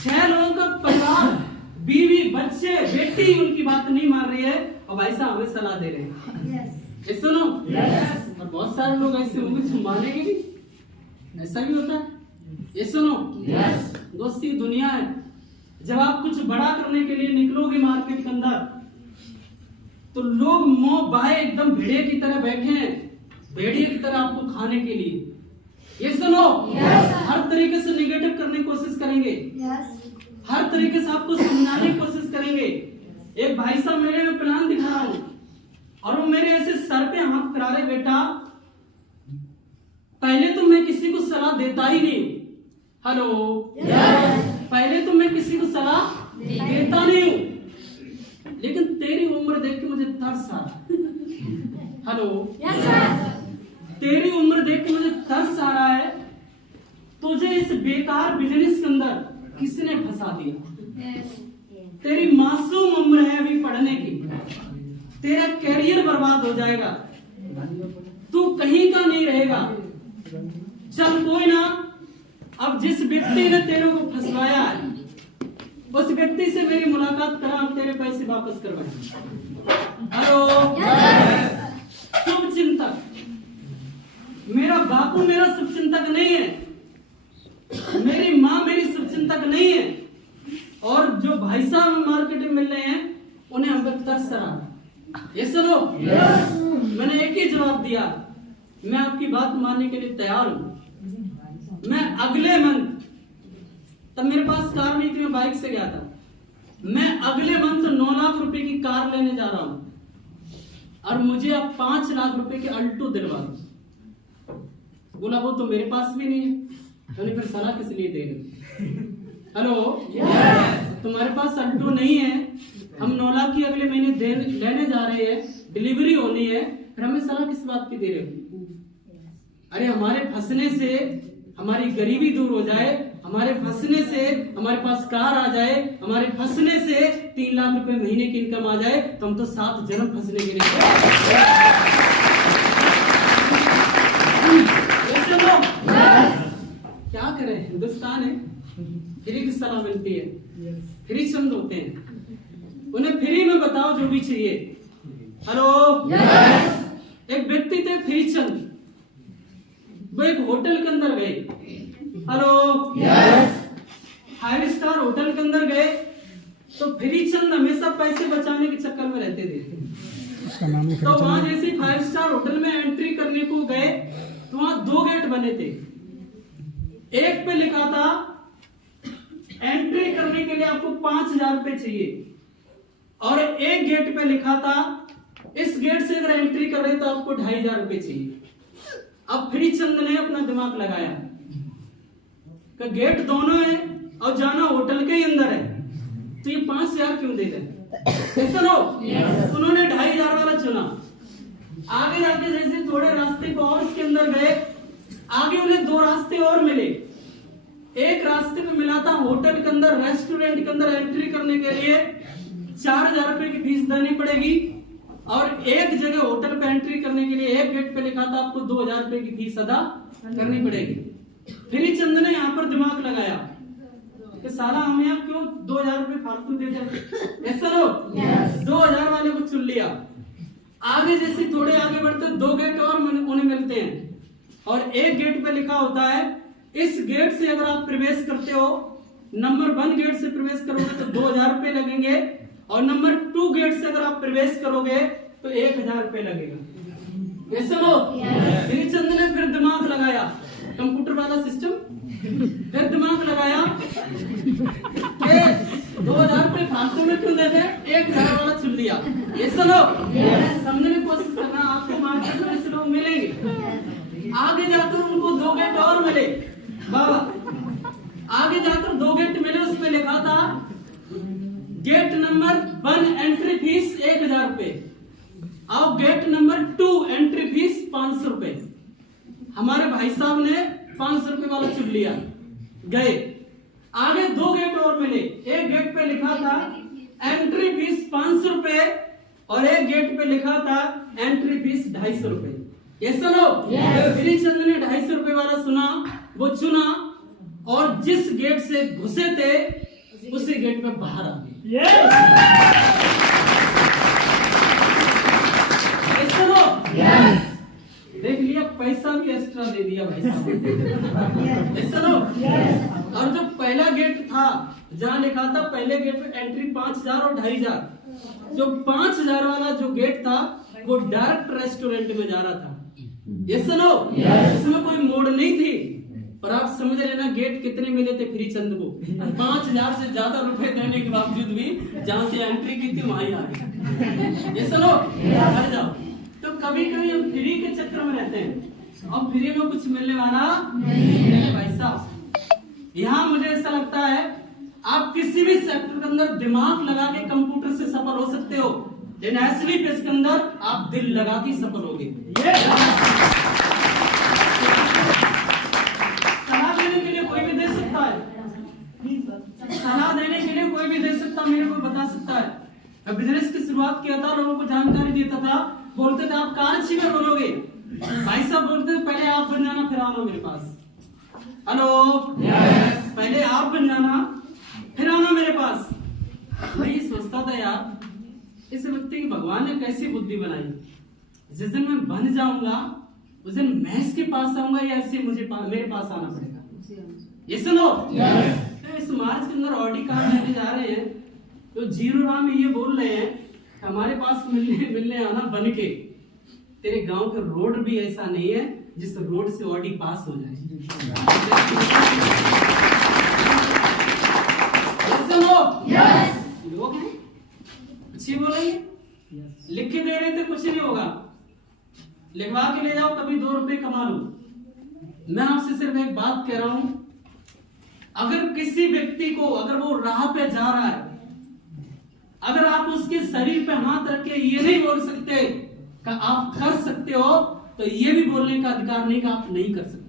6 लोगों का परिवार, बीवी, बच्चे, बेटी उनकी बात नहीं मान रही है, और भाई साहब हमें सलाह दे रहे हैं। ये सुनो, और बहुत सारे लोग ऐसे होंगे जो मानेंगे भी, ऐसा भी होता है। ये सुनो, दोस्ती की दुनिया है। जब आप कुछ बड़ा करने के लिए निकलोगे मार्केट के अंदर, तो लोग मोह बाहे एकदम भेड़िए की तरह बैठे हैं, भेड़िए की तरह आपको खाने के लिए। ये सुनो, हर तरीके से निगेटिव करने की कोशिश करेंगे, हर तरीके से आपको समझाने की कोशिश करेंगे। एक भाई साहब मेरे में प्लान दिखा रहा हूं, और वो मेरे ऐसे सर पे हाथ फिरा रहे, बेटा पहले तो मैं किसी को सलाह देता ही नहीं। हेलो, पहले तो मैं किसी को सलाह देता नहीं हूं, लेकिन तेरी उम्र देख के मुझे तरस आ रहा। हेलो, तेरी उम्र देख के मुझे तरस आ रहा है। तुझे इस बेकार बिजनेस के अंदर किसने फंसा दिया? तेरी मासूम उम्र है अभी पढ़ने की, तेरा कैरियर बर्बाद हो जाएगा, तू कहीं का नहीं रहेगा। चल कोई ना, अब जिस व्यक्ति ने तेरे को फंसवाया है, उस व्यक्ति से मेरी मुलाकात करा, हम तेरे पैसे वापस करवाएंगे। हेलो, शुभ चिंतक, मेरा बापू मेरा शुभ चिंतक नहीं है, मेरी माँ मेरी शुभ चिंतक नहीं है, और जो भाई साहब मार्केट में मिल रहे हैं उन्हें हम पे तरस आ रहा है। ये सुनो, मैंने एक ही जवाब दिया, मैं आपकी बात मानने के लिए तैयार हूं। मैं अगले मंथ, तब मेरे पास कार नहीं थी, मैं बाइक से गया था, मैं अगले मंथ 9 लाख रुपए की कार लेने जा रहा हूं, और मुझे अब 5 लाख रुपए की अल्टो दिलवा दो। बोला वो तो मेरे पास भी नहीं है। मैंने फिर सलाह किस लिए दे रहे? हेलो, तुम्हारे पास अल्टो नहीं है, हम 9 लाख की अगले महीने लेने जा रहे हैं, डिलीवरी होनी है, फिर हमें सलाह किस बात की दे रहे हो? अरे हमारे फंसने से हमारी गरीबी दूर हो जाए, हमारे फंसने से हमारे पास कार आ जाए, हमारे फंसने से 3 लाख रुपए महीने की इनकम आ जाए, तो हम तो 7 जन्म फंसने के लिए। क्या करें, हिंदुस्तान है, फ्री की सलाह मिलती है, फ्री चंद होते हैं, उन्हें फ्री में बताओ जो भी चाहिए। हेलो, एक व्यक्ति थे फ्री चंद, वो एक होटल के अंदर गए। हेलो, 5 स्टार होटल के अंदर गए, तो फ्री चंद हमेशा पैसे बचाने के चक्कर में रहते थे। तो वहां जैसे 5 स्टार होटल में एंट्री करने को गए, तो वहां 2 गेट बने थे। एक पे लिखा था एंट्री करने के लिए आपको 5,000 रुपए चाहिए, और एक गेट पे लिखा था इस गेट से अगर एंट्री कर रहे तो आपको 2,500 रुपए चाहिए। अब फ्री चंद ने अपना दिमाग लगाया कि गेट दोनों है और जाना होटल के ही अंदर है, तो ये 5,000 क्यों दे रहे? सुनो, उन्होंने 2,500 वाला चुना। आगे जाके जैसे थोड़े रास्ते को और इसके अंदर गए, आगे उन्हें 2 रास्ते और मिले। एक रास्ते में मिला था होटल के अंदर, रेस्टोरेंट के अंदर एंट्री करने के लिए 4,000 रुपए की फीस देनी पड़ेगी, और एक जगह होटल पे एंट्री करने के लिए एक गेट पे लिखा था आपको 2,000 रुपए की फीस अदा करनी पड़ेगी। फ्री चंद ने यहाँ पर दिमाग लगाया कि साला हम यहाँ क्यों 2,000 रुपए फालतू दे जाते। ऐसा लो, 2,000 वाले को चुन लिया। आगे जैसे थोड़े आगे बढ़ते 2 गेट और उन्हें मिलते हैं, और एक गेट पे लिखा होता है इस गेट से अगर आप प्रवेश करते हो, नंबर 1 गेट से प्रवेश करोगे तो 2,000 रुपए लगेंगे, और नंबर 2 गेट से अगर आप प्रवेश करोगे तो 1,000 रुपए लगेगा। ऐसा लो, श्री चंद ने फिर दिमाग लगाया, कंप्यूटर वाला सिस्टम, फिर दिमाग लगाया 2,000 रुपए फालतू में क्यों देते, 1,000 वाला चुन लिया। ऐसा लो, समझने की कोशिश करना, आपको मार्केट में ऐसे लोग मिलेंगे। आगे जाकर उनको 2 गेट और मिले, आगे जाकर 2 गेट मिले, उसमें लिखा था गेट नंबर 1 एंट्री फीस 1,000 रुपए, और गेट नंबर 2 एंट्री फीस 500 रुपए। हमारे भाई साहब ने 500 रुपए वाला चुन लिया, गए। आगे 2 गेट और मिले, एक गेट पे लिखा था एंट्री फीस 500 रुपए, और एक गेट पे लिखा था एंट्री फीस 250 रुपए। ये सुनो, श्री चंद ने 250 रुपए वाला सुना, वो चुना, और जिस गेट से घुसे थे उसी गेट में बाहर आ गए। सुनो, देख लिया पैसा भी एक्स्ट्रा दे दिया भाई साहब। ऐसा लो। और जो पहला गेट था जहाँ लिखा था पहले गेट पे एंट्री 5,000 और 2,500, जो 5,000 वाला जो गेट था वो डायरेक्ट रेस्टोरेंट में जा रहा था। ये सुनो, इसमें कोई मोड़ नहीं थी। और आप समझ लेना गेट कितने मिले थे फ्री चंद को, 5,000 से ज्यादा रुपए देने के बावजूद भी जहाँ से एंट्री की थी वहां ही आ गए। ये सुनो, हट जाओ। तो कभी कभी हम फ्री के चक्कर में रहते हैं और फ्री में कुछ मिलने वाला नहीं है भाई साहब। यहाँ मुझे ऐसा लगता है आप किसी भी सेक्टर के अंदर दिमाग लगा के कंप्यूटर से सफल हो सकते हो, लेकिन एसवी पे इसके अंदर आप दिल लगा के सफल होगे। सलाह देने के लिए कोई भी दे सकता है, सलाह देने के लिए कोई भी दे सकता, मेरे को बता सकता है। मैं बिजनेस की शुरुआत किया था, लोगों को जानकारी देता था, बोलते थे आप कहाँ अच्छी में बनोगे, भाई साहब बोलते थे पहले आप बन जाना फिर आना मेरे पास। हेलो, पहले आप बन जाना फिर आना मेरे पास। मैं ये सोचता था यार इस व्यक्ति की भगवान ने कैसी बुद्धि बनाई, जिस दिन मैं बन जाऊंगा उस दिन मैं इसके पास आऊंगा या ऐसे मुझे मेरे पास आना पड़ेगा। ये सुनो, इस मार्च के अंदर ऑडी कार लेने जा रहे हैं तो जीरो राम ये बोल रहे हैं हमारे पास मिलने आना बन के। तेरे गांव के रोड भी ऐसा नहीं है जिस रोड से ऑडी पास हो जाए। लोग हैं अच्छी बोलेंगे, लिख के दे रहे थे कुछ नहीं होगा, लिखवा के ले जाओ कभी 2 रुपए कमा लो। मैं आपसे सिर्फ एक बात कह रहा हूं, अगर किसी व्यक्ति को अगर वो राह पे जा रहा है, अगर आप उसके शरीर पे हाथ रख के ये नहीं बोल सकते कि आप कर सकते हो, तो ये भी बोलने का अधिकार नहीं कि आप नहीं कर सकते।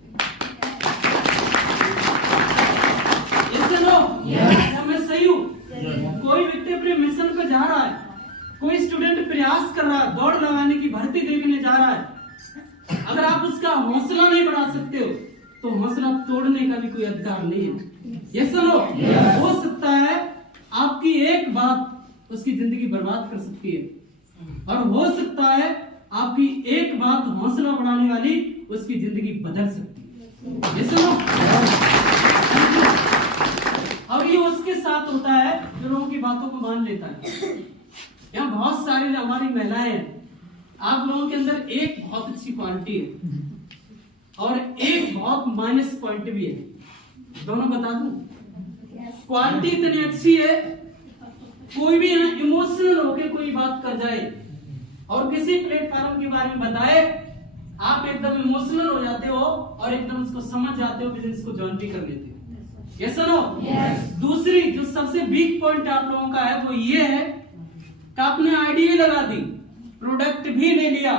मैं सही हूं? कोई व्यक्ति अपने मिशन पे जा रहा है, कोई स्टूडेंट प्रयास कर रहा है, दौड़ लगाने की भर्ती देखने जा रहा है, अगर आप उसका हौसला नहीं बढ़ा सकते हो तो हौसला तोड़ने का भी कोई अधिकार नहीं है। ये सुनो, हो सकता है आपकी एक बात उसकी जिंदगी बर्बाद कर सकती है, और हो सकता है आपकी एक बात हौसला बढ़ाने वाली उसकी जिंदगी बदल सकती है। ये सुनो, और ये उसके साथ होता है जो लोगों की बातों को मान लेता है। यहाँ बहुत सारी हमारी महिलाएं हैं, आप लोगों के अंदर एक बहुत अच्छी क्वालिटी है और एक बहुत माइनस पॉइंट भी है। दोनों बता दूं, क्वालिटी इतनी अच्छी है, कोई भी यहाँ इमोशनल होके कोई बात कर जाए और किसी प्लेटफॉर्म के बारे में बताए, आप एकदम इमोशनल हो जाते हो और एकदम उसको समझ जाते हो, बिजनेस को ज्वाइन भी कर लेते हो। ये सुनो, दूसरी जो सबसे वीक पॉइंट आप लोगों का है वो ये है कि आपने आइडिया लगा दी, प्रोडक्ट भी ले लिया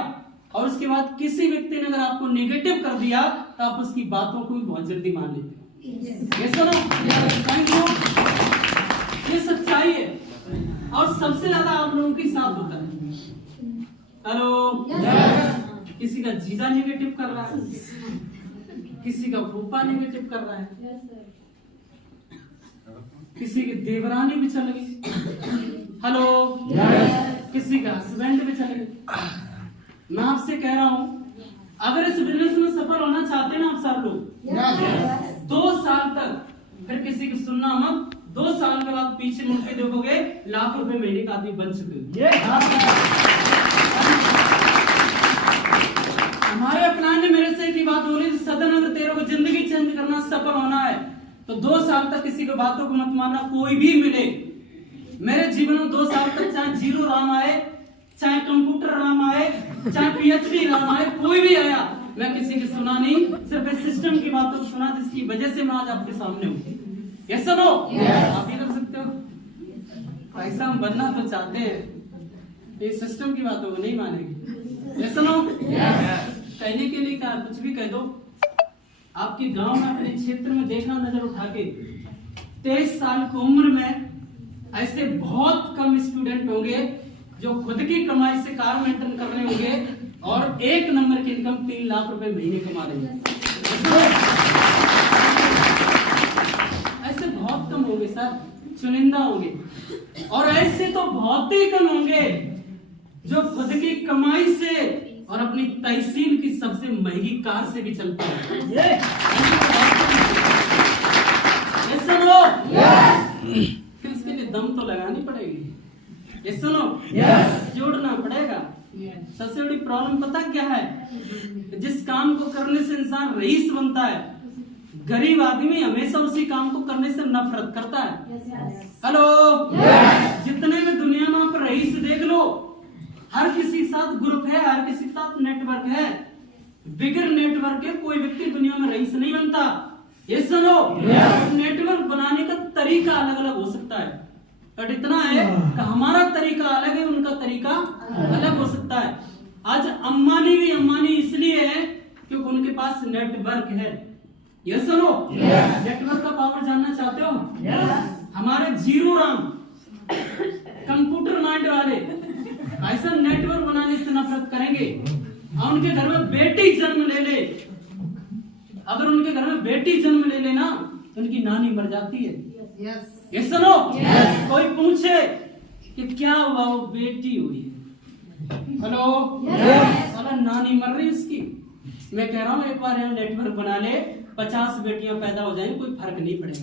और उसके बाद किसी व्यक्ति ने अगर आपको नेगेटिव कर दिया तो आप उसकी बातों को भी बहुत जल्दी मान लेते हो। ये सुनो, थैंक यू, ये सच्चाई है और सबसे ज्यादा आप लोगों के साथ होता है। हेलो, किसी का जीजा नेगेटिव कर रहा है, किसी का फूफा नेगेटिव कर रहा है, किसी की देवरानी भी चल गई। हेलो, किसी का हस्बैंड भी चल गए। मैं आपसे कह रहा हूं, अगर इस बिजनेस में सफल होना चाहते हैं ना आप सब लोग, 2 साल तक फिर किसी की सुनना मत। 2 साल के बाद पीछे मुड़ के देखोगे लाख रुपए महीने का आदमी बन चुके हमारे अपना ने मेरे से एक बात बोली, सदन अगर तेरे को जिंदगी चेंज करना, सफल होना है तो 2 साल तक किसी को बातों को मत मानना, कोई भी मिले। मेरे जीवन में 2 साल तक चाहे जीरो राम आए, चाहे कंप्यूटर राम आए, चाहे पीएचडी राम आए, कोई भी आया, मैं किसी की सुना नहीं, सिर्फ इस सिस्टम की बातों को सुना जिसकी वजह से मैं आज आपके सामने हूँ। ये सुनो, आप ये कर सकते हो। ऐसा हम बनना तो चाहते हैं, इस सिस्टम की बातों को नहीं मानेंगे। ये सुनो, कहने के लिए क्या कुछ भी कह दो। आपके गांव में, अपने क्षेत्र में देखना नजर उठा के, 23 साल की उम्र में ऐसे बहुत कम स्टूडेंट होंगे जो खुद की कमाई से कार मेंटेन कर रहे होंगे और 1 नंबर की इनकम 3 लाख रुपए महीने कमा रहे हैं। ऐसे बहुत कम होंगे सर, चुनिंदा होंगे, और ऐसे तो बहुत ही कम होंगे जो खुद की कमाई से और अपनी तहसील की सबसे महंगी कार से भी चलता है। ये सुनो, फिर इसके लिए दम तो लगानी पड़ेगी। ये सुनो, जोड़ना पड़ेगा। सबसे बड़ी प्रॉब्लम पता क्या है? जिस काम को करने से इंसान रईस बनता है, गरीब आदमी हमेशा उसी काम को करने से नफरत करता है। हेलो, जितने भी दुनिया में आप रईस देख लो, हर किसी के साथ ग्रुप है, हर किसी के साथ नेटवर्क है। बिगर नेटवर्क के कोई व्यक्ति दुनिया में रईस नहीं बनता। ये सुनो, नेटवर्क बनाने का तरीका अलग अलग हो सकता है, बट इतना है कि हमारा तरीका अलग है, उनका तरीका अलग हो सकता है। आज अंबानी भी अंबानी इसलिए है क्योंकि उनके पास नेटवर्क है। ये सुनो, नेटवर्क का पावर जानना चाहते हो? हमारे जीरो राम कंप्यूटर माइंड वाले ऐसा नेटवर्क बनाने से नफरत करेंगे। और उनके घर में बेटी जन्म ले ले, अगर उनके घर में बेटी जन्म ले लेना, उनकी नानी मर जाती है। ये सुनो, कोई पूछे कि क्या हुआ, वो बेटी हुई है। हेलो, साला नानी मर रही उसकी। मैं कह रहा हूँ एक बार यहाँ नेटवर्क बना ले, 50 बेटियां पैदा हो जाएंगी, कोई फर्क नहीं पड़ेगा।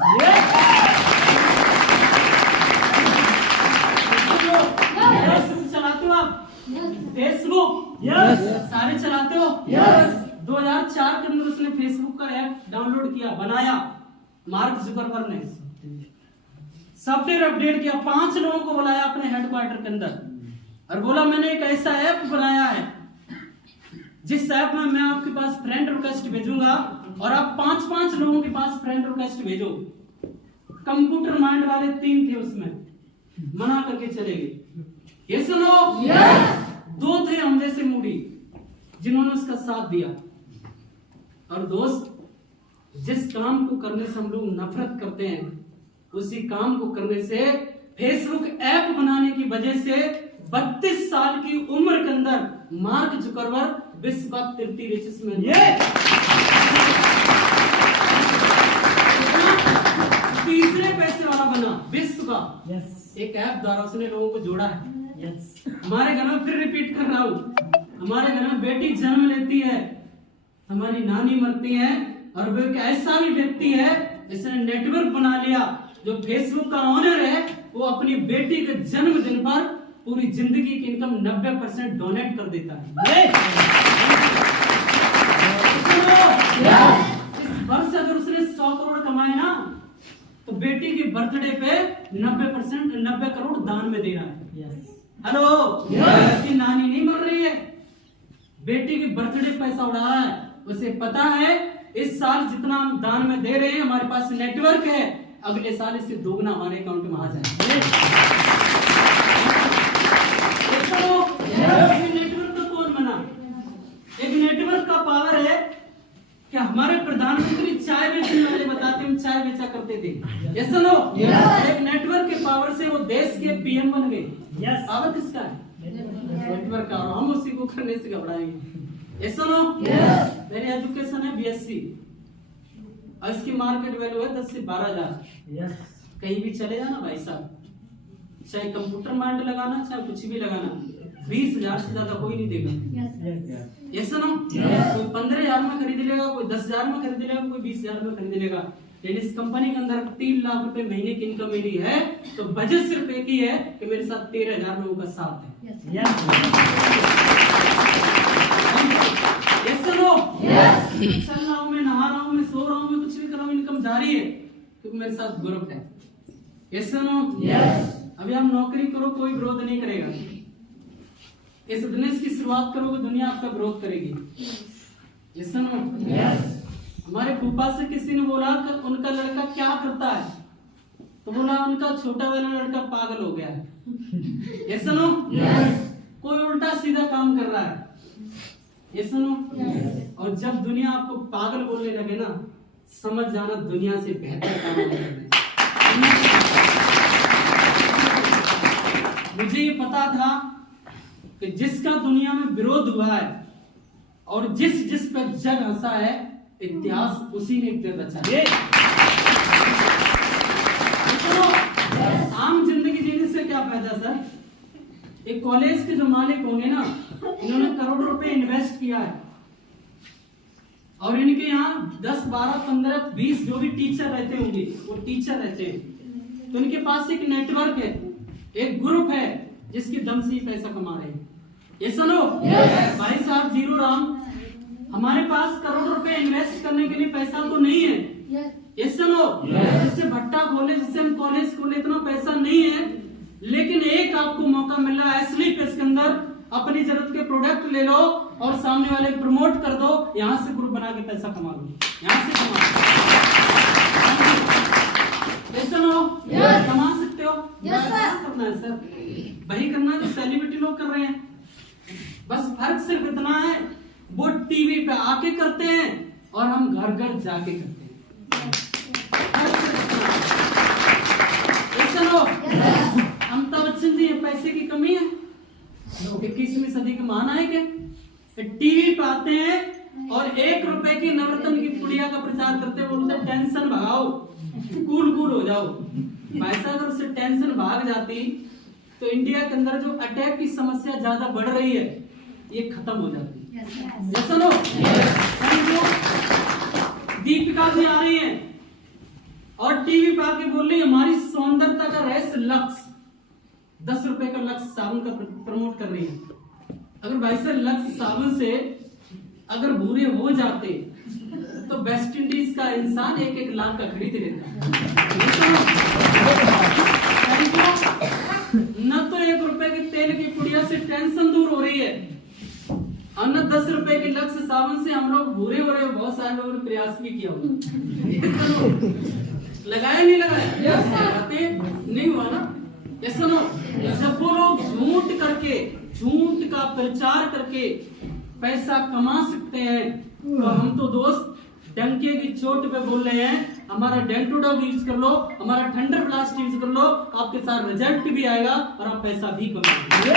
फेसबुक चलाते हो आप? फेसबुक सारे चलाते हो? 2004 के अंदर उसने फेसबुक का ऐप डाउनलोड किया, बनाया मार्क जुकरबर्ग ने। सॉफ्टवेयर अपडेट किया, 5 लोगों को बुलाया अपने हेडक्वार्टर के अंदर और बोला मैंने एक ऐसा ऐप बनाया है जिस ऐप में मैं आपके पास फ्रेंड रिक्वेस्ट भेजूंगा और आप 5-5 लोगों के पास फ्रेंड रिक्वेस्ट भेजो। कंप्यूटर माइंड वाले 3 थे उसमें, मना करके चले गए। ये सुनो, 2 थे हम जैसे मूडी जिन्होंने उसका साथ दिया। और दोस्त, जिस काम को करने से हम लोग नफरत करते हैं, उसी काम को करने से फेसबुक ऐप बनाने की वजह से 32 साल की उम्र के अंदर मार्क जुकरबर्ग विश्व का 30 रिचेस्ट मैन, तीसरे पैसे वाला बना विश्व का। एक ऐप द्वारा उसने लोगों को जोड़ा है। हमारे घर में, फिर रिपीट कर रहा हूँ, हमारे घर में बेटी जन्म लेती है, हमारी नानी मरती है, और वो एक ऐसा भी व्यक्ति है जिसने नेटवर्क बना लिया, जो फेसबुक का ऑनर है, वो अपनी बेटी के जन्मदिन पर पूरी जिंदगी की इनकम 90% डोनेट कर देता है। इस वर्ष अगर उसने 100 करोड़ कमाए ना, तो बेटी के बर्थडे पे 90 करोड़ दान में दे रहा है। हेलो, उसकी नानी नहीं मर रही है, बेटी के बर्थडे पैसा उड़ा रहा है। उसे पता है इस साल जितना हम दान में दे रहे हैं, हमारे पास नेटवर्क है, अगले साल इससे दोगुना हमारे अकाउंट में आ जाए। नेटवर्क का कौन बना? एक नेटवर्क का पावर है कि हमारे प्रधानमंत्री चाय बेचने वाले बताते हम चाय बेचा करते थे। ये सुनो, एक नेटवर्क के पावर से वो देश के पीएम बन गए। पावर किसका है? नेटवर्क का, और हम उसी को करने से घबराएंगे। ये सुनो, मेरी एजुकेशन है बीएससी और इसकी मार्केट वैल्यू है 10 से 12 हजार। कहीं भी चले जाना भाई साहब, चाहे कंप्यूटर माइंड लगाना, चाहे कुछ भी लगाना, 20,000 से ज्यादा कोई नहीं देगा। ये सुनो, कोई 15,000 में खरीद लेगा, कोई 10,000 में खरीद लेगा, कोई 20,000 में खरीद लेगा। लेकिन इस कंपनी के अंदर 3 लाख रुपए महीने की इनकम मेरी है, तो बजट सिर्फ एक ही है कि मेरे साथ 13,000 लोगों का साथ है। ये सुनो, चल रहा हूं मैं, नहा रहा हूं मैं, सो रहा हूं मैं, कुछ भी कर रहा हूं, इनकम जारी है क्योंकि मेरे साथ ग्रुप है। ये सुनो, अभी आप नौकरी करो, कोई ग्रोथ नहीं करेगा। इस बिजनेस की शुरुआत करोगे, दुनिया आपका ग्रोथ करेगी। ये सुनो, हमारे फूफा से किसी ने बोला कि उनका लड़का क्या करता है, तो बोला उनका छोटा वाला लड़का पागल हो गया है। ये सुनो, कोई उल्टा सीधा काम कर रहा है। ये सुनो, और जब दुनिया आपको पागल बोलने लगे ना, समझ जाना दुनिया से बेहतर काम होने लगे। मुझे ये पता था कि जिसका दुनिया में विरोध हुआ है और जिस पर जग हंसा है, इतिहास उसी ने एक दिन रचा है। आम जिंदगी जीने से क्या फायदा सर? एक कॉलेज के जो मालिक होंगे ना, इन्होंने करोड़ों रुपए इन्वेस्ट किया है। और इनके यहाँ 10, 12, 15, 20 जो भी टीचर रहते होंगे वो टीचर रहते हैं, तो इनके पास एक नेटवर्क है, एक ग्रुप है जिसके दम से ये पैसा कमा रहे हैं। ये सुनो भाई साहब जीरो राम, हमारे पास करोड़ रुपए इन्वेस्ट करने के लिए पैसा तो नहीं है। ये सुनो जिससे भट्टा खोले, जिससे हम कॉलेज खोले, इतना पैसा नहीं है, लेकिन एक आपको मौका मिल रहा है एसली पे, इसके अंदर अपनी जरूरत के प्रोडक्ट ले लो और सामने वाले प्रमोट कर दो, यहाँ से ग्रुप बना के पैसा कमा लो, यहाँ से कमा लो। कमा सकते हो। करना है सर, वही करना है जो सेलिब्रिटी लोग कर रहे हैं, बस फर्क सिर्फ इतना है वो टीवी पे आके करते हैं और हम घर घर जाके करते हैं। अमिताभ बच्चन जी, पैसे की कमी है? 21वीं सदी के महानायक है, टीवी पे आते हैं और 1 रुपए की नवरत्न की पुड़िया का प्रचार करते हैं, बोलते हैं टेंशन भगाओ, कूल कूल हो जाओ। पैसा अगर उससे टेंशन भाग जाती तो इंडिया के अंदर जो अटैक की समस्या ज्यादा बढ़ रही है ये खत्म हो जाती। सुनो दीपिका भी आ रही है और टीवी पे आके बोल रही है हमारी सौंदर्यता का रहस्य लक्स, 10 रुपए का लक्स साबुन का प्रमोट कर रही है। अगर भाई साहब लक्स साबुन से अगर भूरे हो जाते तो वेस्ट इंडीज का इंसान 1-1 लाख का खरीद लेता। न तो 1 रुपए के तेल की पुड़िया से टेंशन दूर हो रही है और न 10 रुपए के लक्स साबुन से हम लोग भूरे हो रहे हो। बहुत सारे लोगों ने प्रयास भी किया होगा, लगाया नहीं लगाया नहीं हुआ ना। सुनो जब वो लोग झूठ का प्रचार करके पैसा कमा सकते हैं तो हम तो दोस्त डंके की चोट पे बोल रहे हैं हमारा डेंटोडॉग यूज कर लो, हमारा थंडर ब्लास्ट यूज कर लो, आपके साथ रिजल्ट भी आएगा और आप पैसा भी कमाएंगे।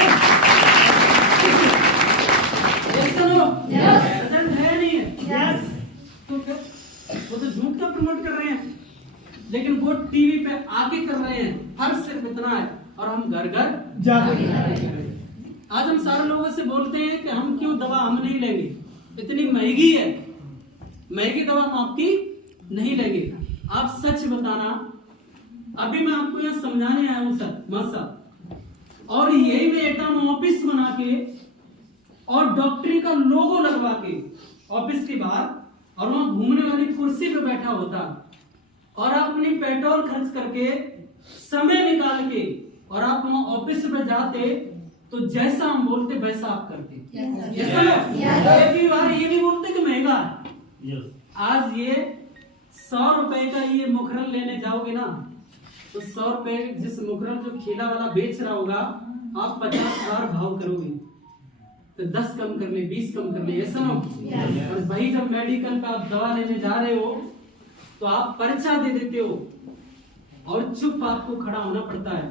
रिजल्ट है नहीं है तो फिर वो तो झूठ का प्रमोट कर रहे हैं, लेकिन वो टीवी पे आके कर रहे हैं। फर्क सिर्फ इतना है और हम घर घर जाके। आज हम सारे लोगों से बोलते हैं कि हम क्यों दवा हम नहीं लेंगे, इतनी महंगी है, महंगी दवा हम आपकी नहीं लेंगे। आप सच बताना, अभी मैं आपको यह समझाने आया हूं सर मासा, और यही मैं एटम ऑफिस बना के और डॉक्टरी का लोगो लगवा के ऑफिस के बाहर और वहां घूमने वाली कुर्सी पे बैठा होता और आप अपनी पेट्रोल खर्च करके समय निकाल के और आप वहां ऑफिस पे जाते तो जैसा हम बोलते वैसा आप करते। एक ही बार ये नहीं बोलते कि महंगा है। आज ये 100 रुपए का ये मुखरल लेने जाओगे ना तो 100 रुपए जिस मुखरल जो ठेला वाला बेच रहा होगा आप 50,000 भाव करोगे तो 10 कम कर ले, 20 कम कर ले, ऐसा ना। और वही जब मेडिकल का आप दवा लेने जा रहे हो तो आप पर्चा दे देते हो और चुप आपको खड़ा होना पड़ता है।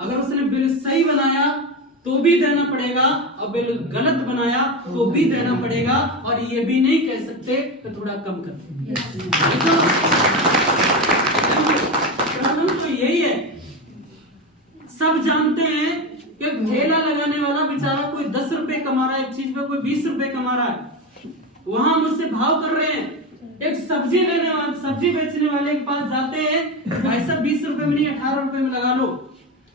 अगर उसने बिल सही बनाया तो भी देना पड़ेगा और बिल गलत बनाया तो भी देना पड़ेगा, और ये भी नहीं कह सकते तो थोड़ा कम कर। तो यही है, सब जानते हैं कि ठेला लगाने वाला बेचारा कोई 10 रुपए कमा रहा है एक चीज पे, कोई 20 रुपए कमा रहा है, वहां मुझसे भाव कर रहे हैं। एक सब्जी लेने वाले, सब्जी बेचने वाले के पास जाते हैं, भाई साहब 20 रुपए में नहीं 18 रुपए में लगा लो,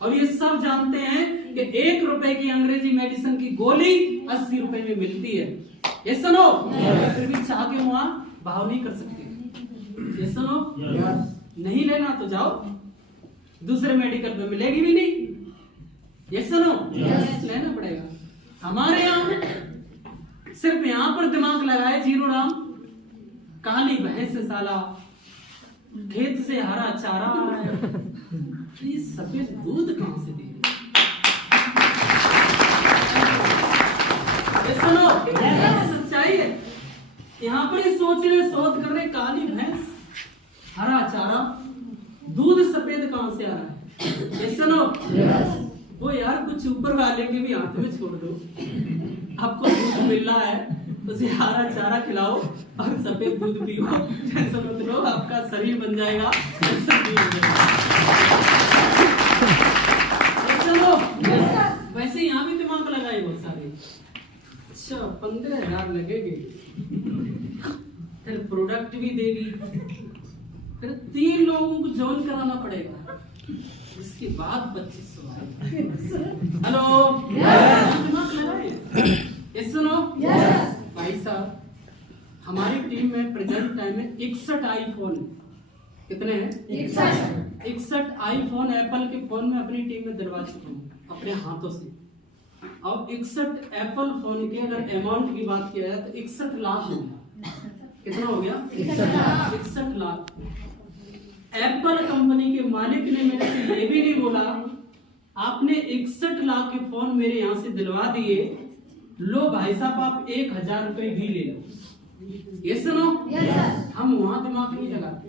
और ये सब जानते हैं कि 1 रुपए की अंग्रेजी मेडिसिन की गोली 80 रुपए में मिलती है। ये सुनो, फिर भी चाह के वहां भाव नहीं कर सकते। ये सुनो, नहीं लेना तो जाओ दूसरे मेडिकल पे, मिलेगी भी नहीं। ये सुनो, लेना पड़ेगा। हमारे यहाँ सिर्फ यहाँ पर दिमाग लगाए जीरो राम, काली भैंस साला खेत से हरा चारा है, ये सफेद दूध कहां से दे? सुनो, सच्चाई है। यहाँ पर ही सोच रहे, शोध कर रहे, काली भैंस हरा चारा, दूध सफेद कहां से आ रहा है? सुनो, वो यार कुछ ऊपर वाले के भी हाथ में छोड़ दो, आपको दूध मिल रहा है उसे हरा चारा खिलाओ और सफेद दूध पियो, समझ लो आपका शरीर बन जाएगा। चलो वैसे यहाँ भी दिमाग लगाए बहुत सारे, अच्छा 15,000 लगेगी, फिर प्रोडक्ट भी देगी, फिर 3 लोगों को ज्वाइन कराना पड़ेगा, इसके बाद 2500 आएगा। हेलो दिमाग लगाइए। ये सुनो भाई साहब, हमारी टीम में प्रेजेंट टाइम में 61 आईफोन है। कितने हैं? 61 आईफोन एप्पल के फोन में अपनी टीम में दिलवा चुका हूँ अपने हाथों से। अब 61 एप्पल फोन के अगर अमाउंट की बात किया जाए तो 61 लाख हो गया। कितना हो गया? 61 लाख। एप्पल कंपनी के मालिक ने मेरे से ये भी नहीं बोला आपने 61 लाख के फोन मेरे यहाँ से दिलवा दिए, लो भाई साहब आप 1000 रुपए भी ले लो। ये सुनो, हम वहां दिमाग नहीं लगाते,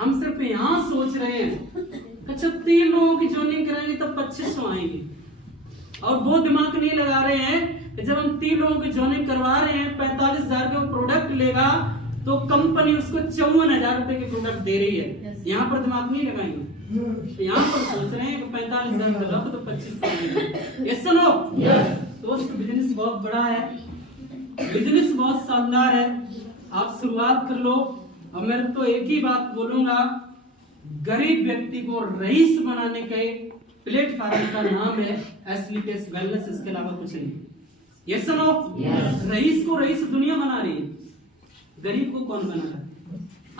हम सिर्फ यहाँ सोच रहे हैं अच्छा 3 लोगों की ज्वाइनिंग कराएंगे तब 2500 आएंगे, और वो दिमाग नहीं लगा रहे हैं कि जब हम 3 लोगों की ज्वाइनिंग करवा रहे हैं 45,000 का प्रोडक्ट लेगा तो कंपनी उसको 54,000 रुपए के प्रोडक्ट दे रही है। यहाँ पर दिमाग नहीं लगाएंगे, तो यहाँ पर सोच रहे हैं कि 45,000 का लगा तो 25,000। ये सुनो दोस्त, बिजनेस बहुत बड़ा है, बिजनेस बहुत शानदार है, आप शुरुआत कर लो। और मैं तो एक ही बात बोलूंगा, गरीब व्यक्ति को रईस बनाने के प्लेटफॉर्म का नाम है एसलीपीएस वेलनेस, इसके अलावा कुछ नहीं। ये सुनो, रईस को रईस दुनिया बना रही है, गरीब को कौन बना रहा है?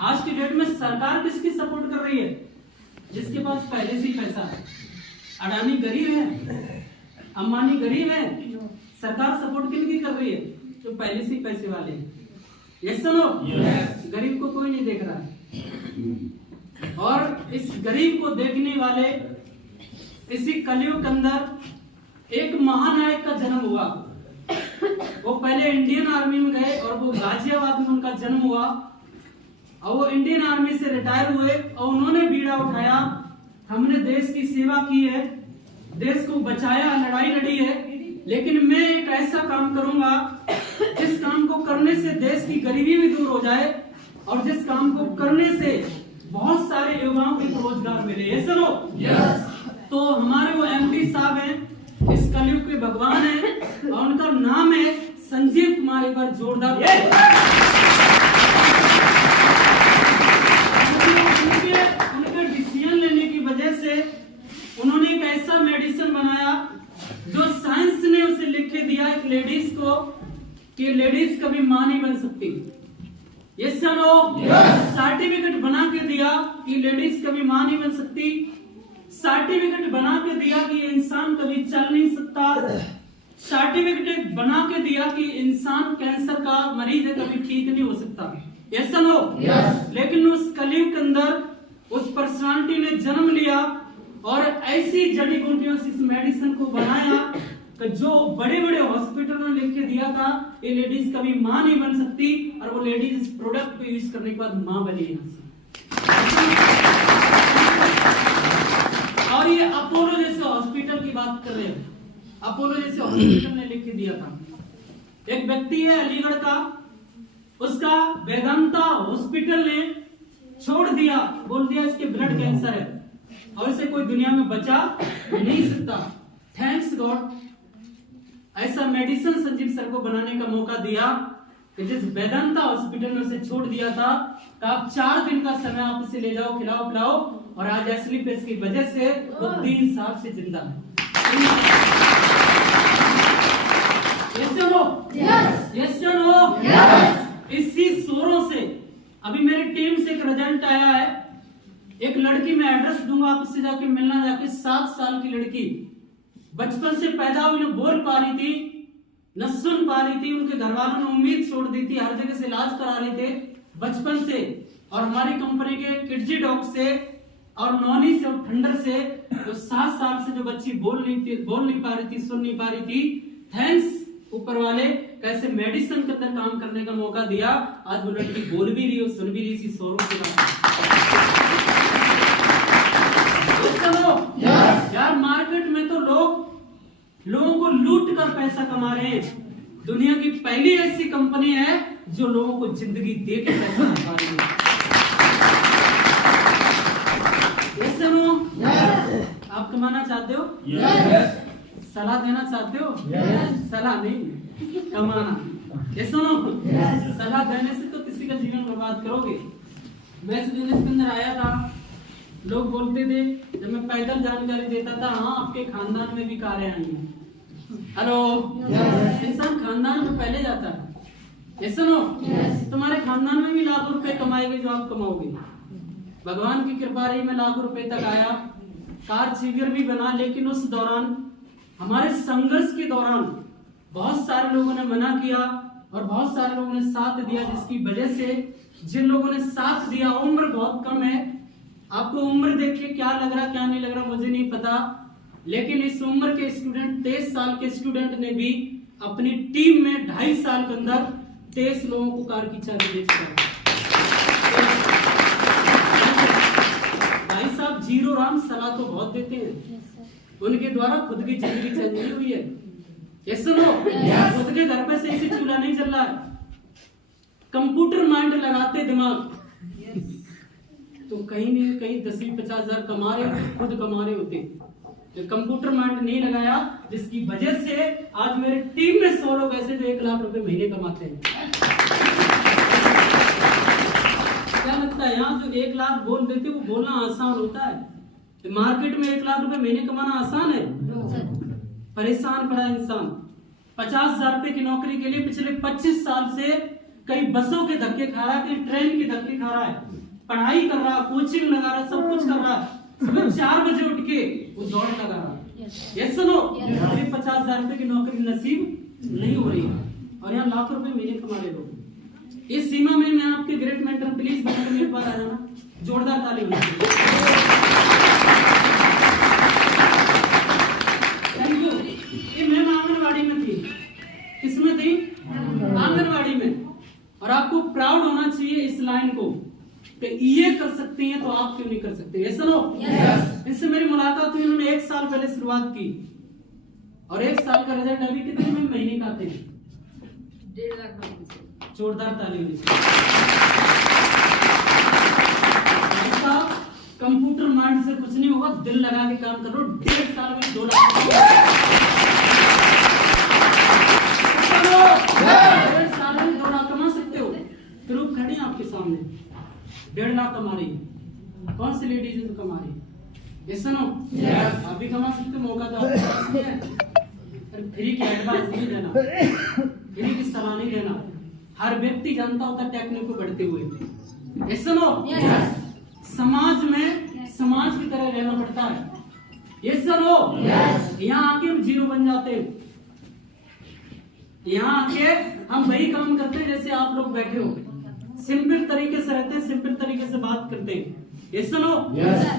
आज की डेट में सरकार किसकी सपोर्ट कर रही है? जिसके पास पहले से ही पैसा है। अडानी गरीब है, अंबानी गरीब है, सरकार सपोर्ट किन की कर रही है? जो पहले से ही पैसे वाले हैं। ये सुनो, गरीब को कोई नहीं देख रहा है। और इस गरीब को देखने वाले इसी कलयुग के अंदर एक महानायक का जन्म हुआ। वो पहले इंडियन आर्मी में गए और वो गाजियाबाद में उनका जन्म हुआ, और वो इंडियन आर्मी से रिटायर हुए और उन्होंने बीड़ा उठाया, हमने देश की सेवा की है, देश को बचाया, लड़ाई लड़ी है, लेकिन मैं एक ऐसा काम करूंगा जिस काम को करने से देश की गरीबी भी दूर हो जाए और जिस काम को करने से बहुत सारे युवाओं को रोजगार मिले। ये सुनो, तो हमारे वो एमडी साहब हैं, इस कलयुग के भगवान हैं, और उनका नाम है संजीव कुमार। एक बार जोरदार उनके डिसीजन लेने की वजह से उन्होंने एक ऐसा मेडिसिन बनाया जो साइंस ने उसे लिख के दिया एक लेडीज को कि लेडीज कभी मां नहीं बन सकती। ये सुनो, सर्टिफिकेट बना के दिया कि लेडीज कभी मां नहीं बन सकती, सर्टिफिकेट बना के दिया कि इंसान कभी चल नहीं सकता, सर्टिफिकेट बना के दिया कि इंसान कैंसर का मरीज है, कभी ठीक नहीं हो सकता। ये सुनो, लेकिन उस कलयुग के अंदर उस पर्सनालिटी ने जन्म लिया और ऐसी जड़ी बूटियों से इस मेडिसिन को बनाया कि जो बड़े बड़े हॉस्पिटलों ने लिख के दिया था ये लेडीज कभी मां नहीं बन सकती, और वो लेडीज इस प्रोडक्ट को यूज करने के बाद मां बनी है। और ये अपोलो जैसे हॉस्पिटल की बात कर रहे हैं, अपोलो जैसे हॉस्पिटल ने लिख के दिया था। एक व्यक्ति है अलीगढ़ का, उसका वेदांता हॉस्पिटल ने छोड़ दिया, बोल दिया इसके ब्लड कैंसर है और इसे कोई दुनिया में बचा नहीं सकता। थैंक्स गॉड, ऐसा मेडिसिन संजीव सर को बनाने का मौका दिया कि जिस वेदांता हॉस्पिटल में उसे छोड़ दिया था कि आप 4 दिन का समय आप इसे ले जाओ, खिलाओ पिलाओ, और आज एसलीपीएस की वजह से वो 3 साल से जिंदा है। इसी शोरों से अभी मेरी टीम से एक रिजल्ट आया है, एक लड़की, मैं एड्रेस दूंगा, आप उससे जाके मिलना, जाके 7 साल की लड़की, बचपन से पैदा हुई, न बोल पा रही थी, न सुन पा रही थी, उनके घर वालों ने उम्मीद छोड़ दी थी, हर जगह से इलाज करा रहे थे बचपन से, और हमारी कंपनी के किड्जी डॉग से और नॉनी से और ठंडर से, तो 7 साल से जो बच्ची बोल नहीं पा रही थी, सुन नहीं पा रही थी, थैंक्स ऊपर वाले कैसे मेडिसिन के अंदर काम करने का मौका दिया, आज वो लड़की बोल भी रही हो, सुन भी रही थी, शोरों के बाद। यार मार्केट में तो लोगों को लूट कर पैसा कमा रहे हैं, दुनिया की पहली ऐसी कंपनी है जो लोगों को जिंदगी दे के पैसा कमा रही है। आप कमाना चाहते हो? सलाह देना चाहते हो? सलाह नहीं, कमाना। ये सुनो, सलाह देने से तो किसी का जीवन बर्बाद करोगे। वैसे दिन इसके अंदर आया था, लोग बोलते थे, जब मैं पैदल जानकारी देता था, हाँ आपके खानदान में भी कारें आई हैं। हेलो, इंसान खानदान में पहले जाता है। ये सुनो, तुम्हारे खानदान में भी लाखों रुपए कमाएंगे जो आप कमाओगे। भगवान की कृपा रही, मैं लाखों रुपए तक आया, कार चिवियर भी बना, लेकिन उस दौरान हमारे संघर्ष के दौरान बहुत सारे लोगों ने मना किया और बहुत सारे लोगों ने साथ दिया, जिसकी वजह से जिन लोगों ने साथ दिया, उम्र बहुत कम है, आपको उम्र देख के क्या लग रहा क्या नहीं लग रहा मुझे नहीं पता, लेकिन इस उम्र के स्टूडेंट, 23 साल के स्टूडेंट ने भी अपनी टीम में 2.5 साल के अंदर 23 लोगों को कार की चाबी बेच दी। भाई साहब जीरो राम सलाह तो बहुत देते हैं, उनके द्वारा खुद की जिंदगी चल रही हुई है। ये सुनो, खुद के घर पे सही से चूल्हा नहीं चल रहा है, कंप्यूटर माइंड लगाते दिमाग, तो कहीं नहीं कहीं 10-50 हजार कमा रहे होते, खुद कमा रहे होते। तो कंप्यूटर माइंड नहीं लगाया, जिसकी वजह से आज मेरे टीम में 100 लोग ऐसे जो 1 लाख रुपए महीने कमाते हैं। क्या लगता है, यहाँ जो 1 लाख बोल देते वो बोलना आसान होता है? तो मार्केट में 1 लाख रुपए महीने कमाना आसान है? परेशान पड़ा इंसान। 50,000 रुपए की नौकरी के लिए पिछले 25 साल से कई बसों के धक्के खा रहा है, कई ट्रेन के धक्के खा रहा है, पढ़ाई कर रहा है, कोचिंग लगा रहा है, सब कुछ कर रहा है, सुबह 4 बजे उठ के वो दौड़ लगा रहा है। ये सुनो, 50,000 रुपए की नौकरी नसीब नहीं हो रही है और यहाँ लाख रुपए महीने कमा रहे लोग। इस सीमा में मैं आपके ग्रेट मेंटर, प्लीज बनकर मेरे पास आ जाना, जोरदार ताली होनी चाहिए। Thank you. ये मैम आंगनवाड़ी में थी, किसमें थी? आंगनवाड़ी में। और आपको प्राउड होना चाहिए इस लाइन को कि ये कर सकती हैं तो आप क्यों नहीं कर सकते? ये सुनो, इससे मेरी मुलाकात हुई, उन्होंने 1 साल पहले शुरुआत की और 1 साल का रिजल्ट अभी कितने में महीने का आते हैं? 1.5 लाख। जोरदार ताली होनी चाहिए। कंप्यूटर माइंड से कुछ नहीं होगा, दिल लगा के काम करो, 1.5 साल में 2 लाख। 1.5 साल में 2 लाख कमा सकते हो। ग्रुप खड़ी है आपके सामने, 1.5 लाख कमा रही है। कौन सी लेडीज तो कमा रही है? ये सुनो, आप भी कमा सकते हो, मौका तो आपके पास नहीं है। फ्री की एडवाइस नहीं देना, फ्री की सलाह नहीं देना। हर व्यक्ति जानता होता टेक्निक को बढ़ते हुए। ये सुनो, समाज में समाज की तरह रहना पड़ता है। ये सुनो, यहाँ आके हम जीरो बन जाते हैं, यहाँ आके हम वही काम करते हैं जैसे आप लोग बैठे हो, सिंपल तरीके से रहते हैं, सिंपल तरीके से बात करते हैं। ये सुनो,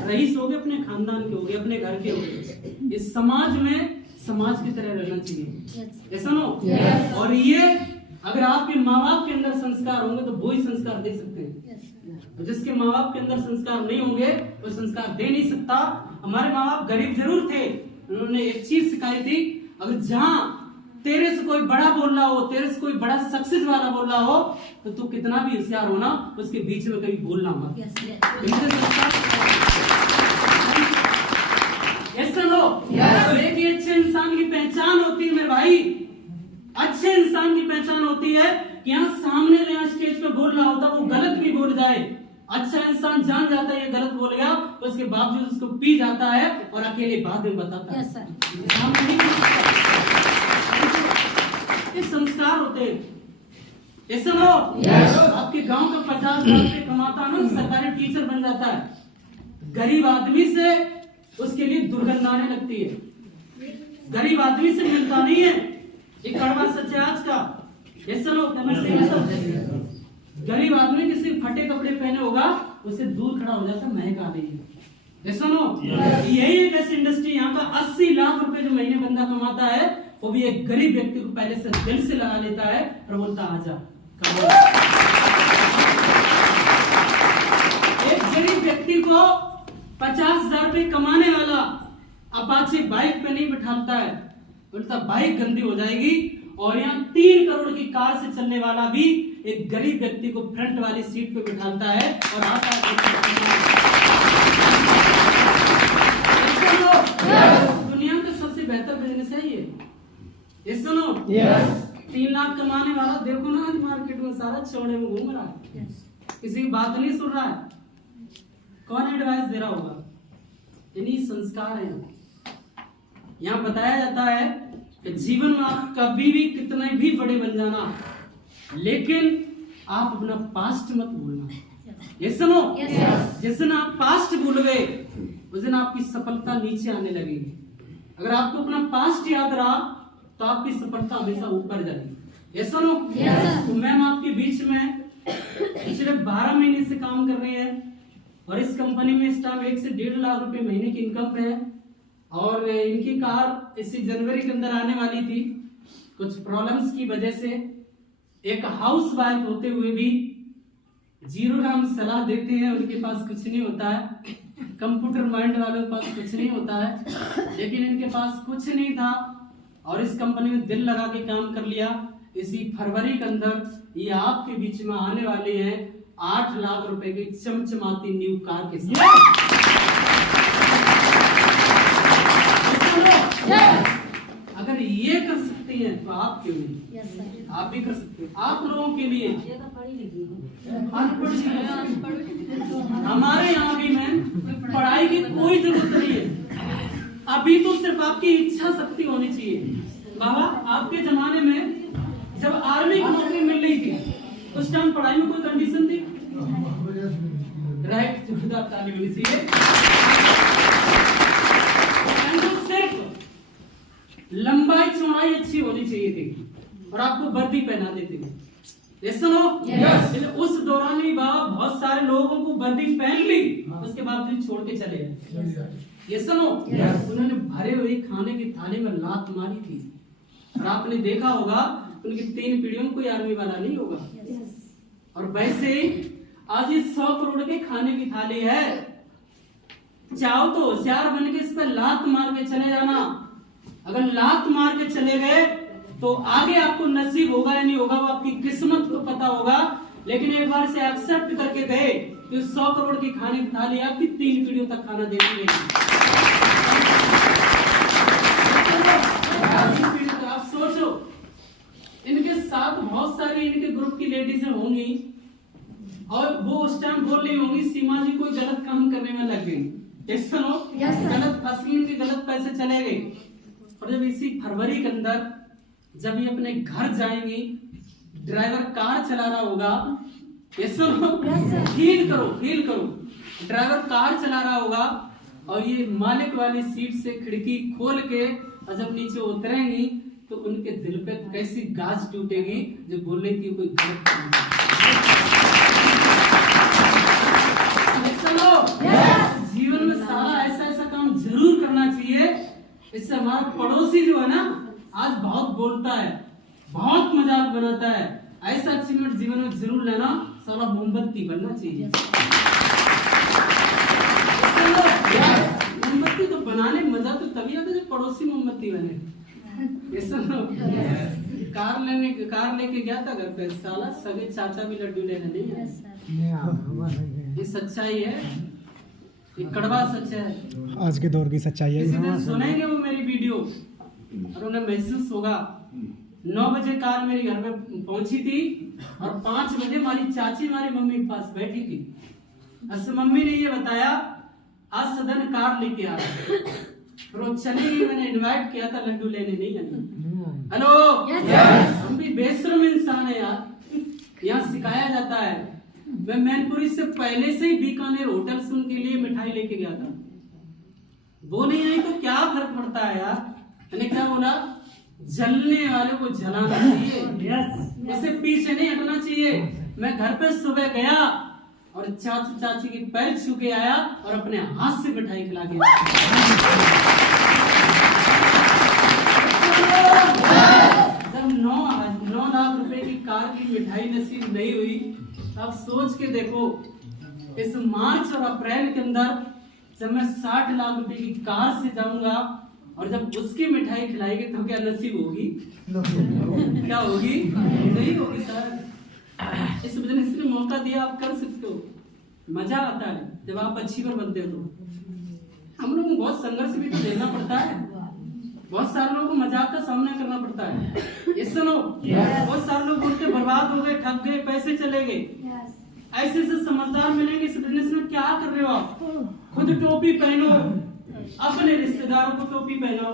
रईस हो गए, अपने खानदान के हो गए, अपने घर के हो गए, इस समाज में समाज की तरह रहना चाहिए। ये सुनो, और ये अगर आपके माँ बाप के अंदर संस्कार होंगे तो वो ही संस्कार दे सकते हैं। जिसके माँ बाप के अंदर संस्कार नहीं होंगे वो संस्कार दे नहीं सकता। हमारे माँ बाप गरीब जरूर थे, उन्होंने एक चीज सिखाई थी, अगर जहाँ तेरे से कोई बड़ा बोल रहा हो, तेरे से कोई बड़ा सक्सेस वाला बोल रहा हो, तो तू कितना भी होशियार हो ना, उसके बीच में कभी बोलना मत। ऐसा लो, एक अच्छे इंसान की पहचान होती है मेरे भाई, अच्छे इंसान की पहचान होती है कि यहाँ सामने यहाँ स्टेज पे बोल रहा होता वो गलत भी बोल जाए। अच्छा इंसान जान जाता है ये गलत बोल गया, तो उसके बावजूद उसको पी जाता है और अकेले बाद में बताता है। ये संस्कार होते हैं। ऐसा लो, आपके गांव का 50,000 रुपए कमाता है ना, सरकारी टीचर बन जाता है, गरीब आदमी से उसके लिए दुर्गंध आने लगती है, गरीब आदमी से मिलता नहीं है। ये कड़वा सच है आज का। ऐसा लो, गरीब आदमी किसी फटे कपड़े पहने होगा, उसे दूर खड़ा हो जाता, महक आ रही है। ऐसा लो, यही एक ऐसी इंडस्ट्री, यहाँ का 80 लाख रुपए जो महीने बंदा कमाता है, वो भी एक गरीब व्यक्ति को पहले से दिल से लगा लेता है और बोलता आजा। एक गरीब व्यक्ति को 50,000 रुपए कमाने वाला अपाचे बाइक पे नहीं बिठाता है, बोलता बाइक गंदी हो जाएगी। और यहाँ 3 करोड़ की कार से चलने वाला भी एक गरीब व्यक्ति को फ्रंट वाली सीट पे बिठाता है और आता है। दुनिया का सबसे बेहतर बिजनेस है ये सुनो। 3 लाख कमाने वाला देखो ना आज मार्केट में सारा चौड़े में घूम रहा है, किसी की बात नहीं सुन रहा है। कौन एडवाइस दे रहा होगा? यानी संस्कार है। यहाँ बताया जाता है कि जीवन में आप कभी भी कितने भी बड़े बन जाना, लेकिन आप अपना पास्ट मत भूलना। ये सुनो, जिस दिन आप पास्ट भूल गए उस दिन आपकी सफलता नीचे आने लगेगी। अगर आपको अपना पास्ट याद रहा तो आपकी सफलता हमेशा ऊपर जाएगी। ये सुनो, तो मैम आपके बीच में पिछले 12 महीने से काम कर रही है और इस कंपनी में इस टाइम 1 से 1.5 लाख रुपए महीने की इनकम है। और इनकी कार इसी जनवरी के अंदर आने वाली थी, कुछ प्रॉब्लम्स की वजह से एक हाउस वाइफ होते हुए भी 0 राम सलाह देते हैं। उनके पास कुछ नहीं होता है, कंप्यूटर माइंड वालों के पास कुछ नहीं होता है, लेकिन इनके पास कुछ नहीं था और इस कंपनी में दिल लगा के काम कर लिया। इसी फरवरी के अंदर ये आपके बीच में आने वाले हैं 8 लाख रुपए की चमचमाती न्यू कार के साथ। अगर ये कर सकती हैं तो आप क्यों नहीं? आप भी कर सकते हैं। आप लोगों के लिए हमारे यहाँ भी मैम पढ़ाई की कोई जरूरत नहीं है, अभी तो सिर्फ आपकी इच्छा शक्ति होनी चाहिए। बाबा आपके जमाने में जब आर्मी की नौकरी मिल रही थी उस टाइम पढ़ाई में कोई कंडीशन थी? राइट, जोरदार ताली होनी चाहिए। सिर्फ लंबाई चौड़ाई अच्छी होनी चाहिए थी और आपको वर्दी पहना देते थे। ये सुनो, उस दौरान ही बाबा बहुत सारे लोगों को वर्दी पहन ली, उसके बाद भी छोड़ के चले गए। ये सुनो, उन्होंने भरे हुए खाने की थाली में लात मारी थी और आपने देखा होगा उनकी 3 पीढ़ियों में कोई आर्मी वाला नहीं होगा। और वैसे ही आज ये 100 करोड़ के खाने की थाली है। चाहो तो होशियार बन के इस पर लात मार के चले जाना। अगर लात मार के चले गए तो आगे आपको नसीब होगा या नहीं होगा वो आपकी किस्मत को पता होगा, लेकिन एक बार से एक्सेप्ट करके गए तो 100 करोड़ की खाने की थाली आपकी 3 पीढ़ियों तक खाना देती रहेगी। आप सोचो, इनके साथ बहुत सारी इनके ग्रुप की लेडीज होंगी और वो उस टाइम बोल रही होंगी सीमा जी कोई गलत काम करने में लग गई, गलत फंसी, के गलत पैसे चले गए। और जब इसी फरवरी के अंदर जब ये अपने घर जाएंगी, ड्राइवर कार चला रहा होगा, ये सुनो, फील करो, ड्राइवर कार चला रहा होगा और ये मालिक वाली सीट से खिड़की खोल के और जब नीचे उतरेंगी तो उनके दिल पे कैसी गाज टूटेगी जो बोल रही थी कोई गलत काम। जीवन में सारा ऐसा काम जरूर करना चाहिए। इससे हमारा पड़ोसी जो है ना आज बहुत बोलता है, बहुत मजाक बनाता है, ऐसा अचीवमेंट जीवन में जरूर लेना। सारा मोमबत्ती बनना चाहिए। मोमबत्ती तो बनाने मजा तो तभी आता है जब पड़ोसी मोमबत्ती बने। कार लेके गया था घर पे, साला सगे चाचा भी लड्डू लेने नहीं है। ये सच्चाई है, ये कड़वा सच है, आज के दौर की सच्चाई है। किसी दिन सुनेंगे वो मेरी वीडियो और उन्हें महसूस होगा। 9 बजे कार मेरे घर में पहुंची थी और 5 बजे हमारी चाची हमारी मम्मी के पास बैठी थी। असम मम्मी ने ये बताया आज सदन कार लेके आ रहा है, वो चले गई। मैंने इनवाइट किया था लड्डू लेने, नहीं आनी। हेलो, हम भी बेशर्म इंसान है यार। यहाँ सिखाया जाता है, मैं मैनपुरी से पहले से ही बीकानेर होटल से उनके लिए मिठाई लेके गया था। वो नहीं आई तो क्या फर्क पड़ता है यार। मैंने क्या बोला, जलने वाले को जलाना चाहिए, ऐसे पीछे नहीं हटना चाहिए। मैं घर पे सुबह गया और चाचू चाची के पैर छू के आया और अपने हाथ से मिठाई खिला के जब 9 लाख रुपए की कार की मिठाई नसीब नहीं हुई, तब सोच के देखो इस मार्च और अप्रैल के अंदर जब मैं 60 लाख रुपए की कार से जाऊंगा और जब उसकी मिठाई खिलाएगी तो क्या नसीब होगी? क्या होगी? नहीं होगी सर। इस बिजनेस ने मौका दिया, आप कर सकते हो। मजा आता है जब आप अचीवर बनते हो। हम लोगों को बहुत संघर्ष भी तो देना पड़ता है। बहुत सारे लोगों को मजाक का सामना करना पड़ता है। ये सुनो, बहुत सारे लोग बोलते बर्बाद हो गए, ठग गए, पैसे चले गए। ऐसे से समझदार मिलेंगे इस बिजनेस में। क्या कर रहे हो आप? खुद टोपी पहनो, अपने रिश्तेदारों को टोपी पहनाओ,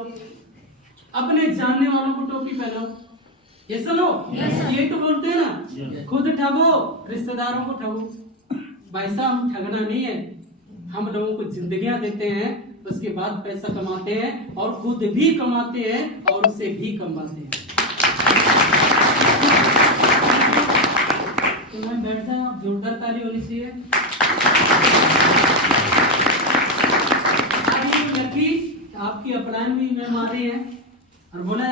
अपने जानने वालों को टोपी पहनाओ। ये सुनो, ये तो बोलते हैं ना, खुद ठगो, रिश्तेदारों को ठगो। भाई साहब, ठगना नहीं है, हम लोगों को जिंदगियां देते हैं, उसके बाद पैसा कमाते हैं और खुद भी कमाते हैं और उसे भी कमाते हैं। तो मैं बैठ जाऊं, आप जोरदार ताली होनी चाहिए। लड़की आपकी अपलायन भी मैं मारी है और बोला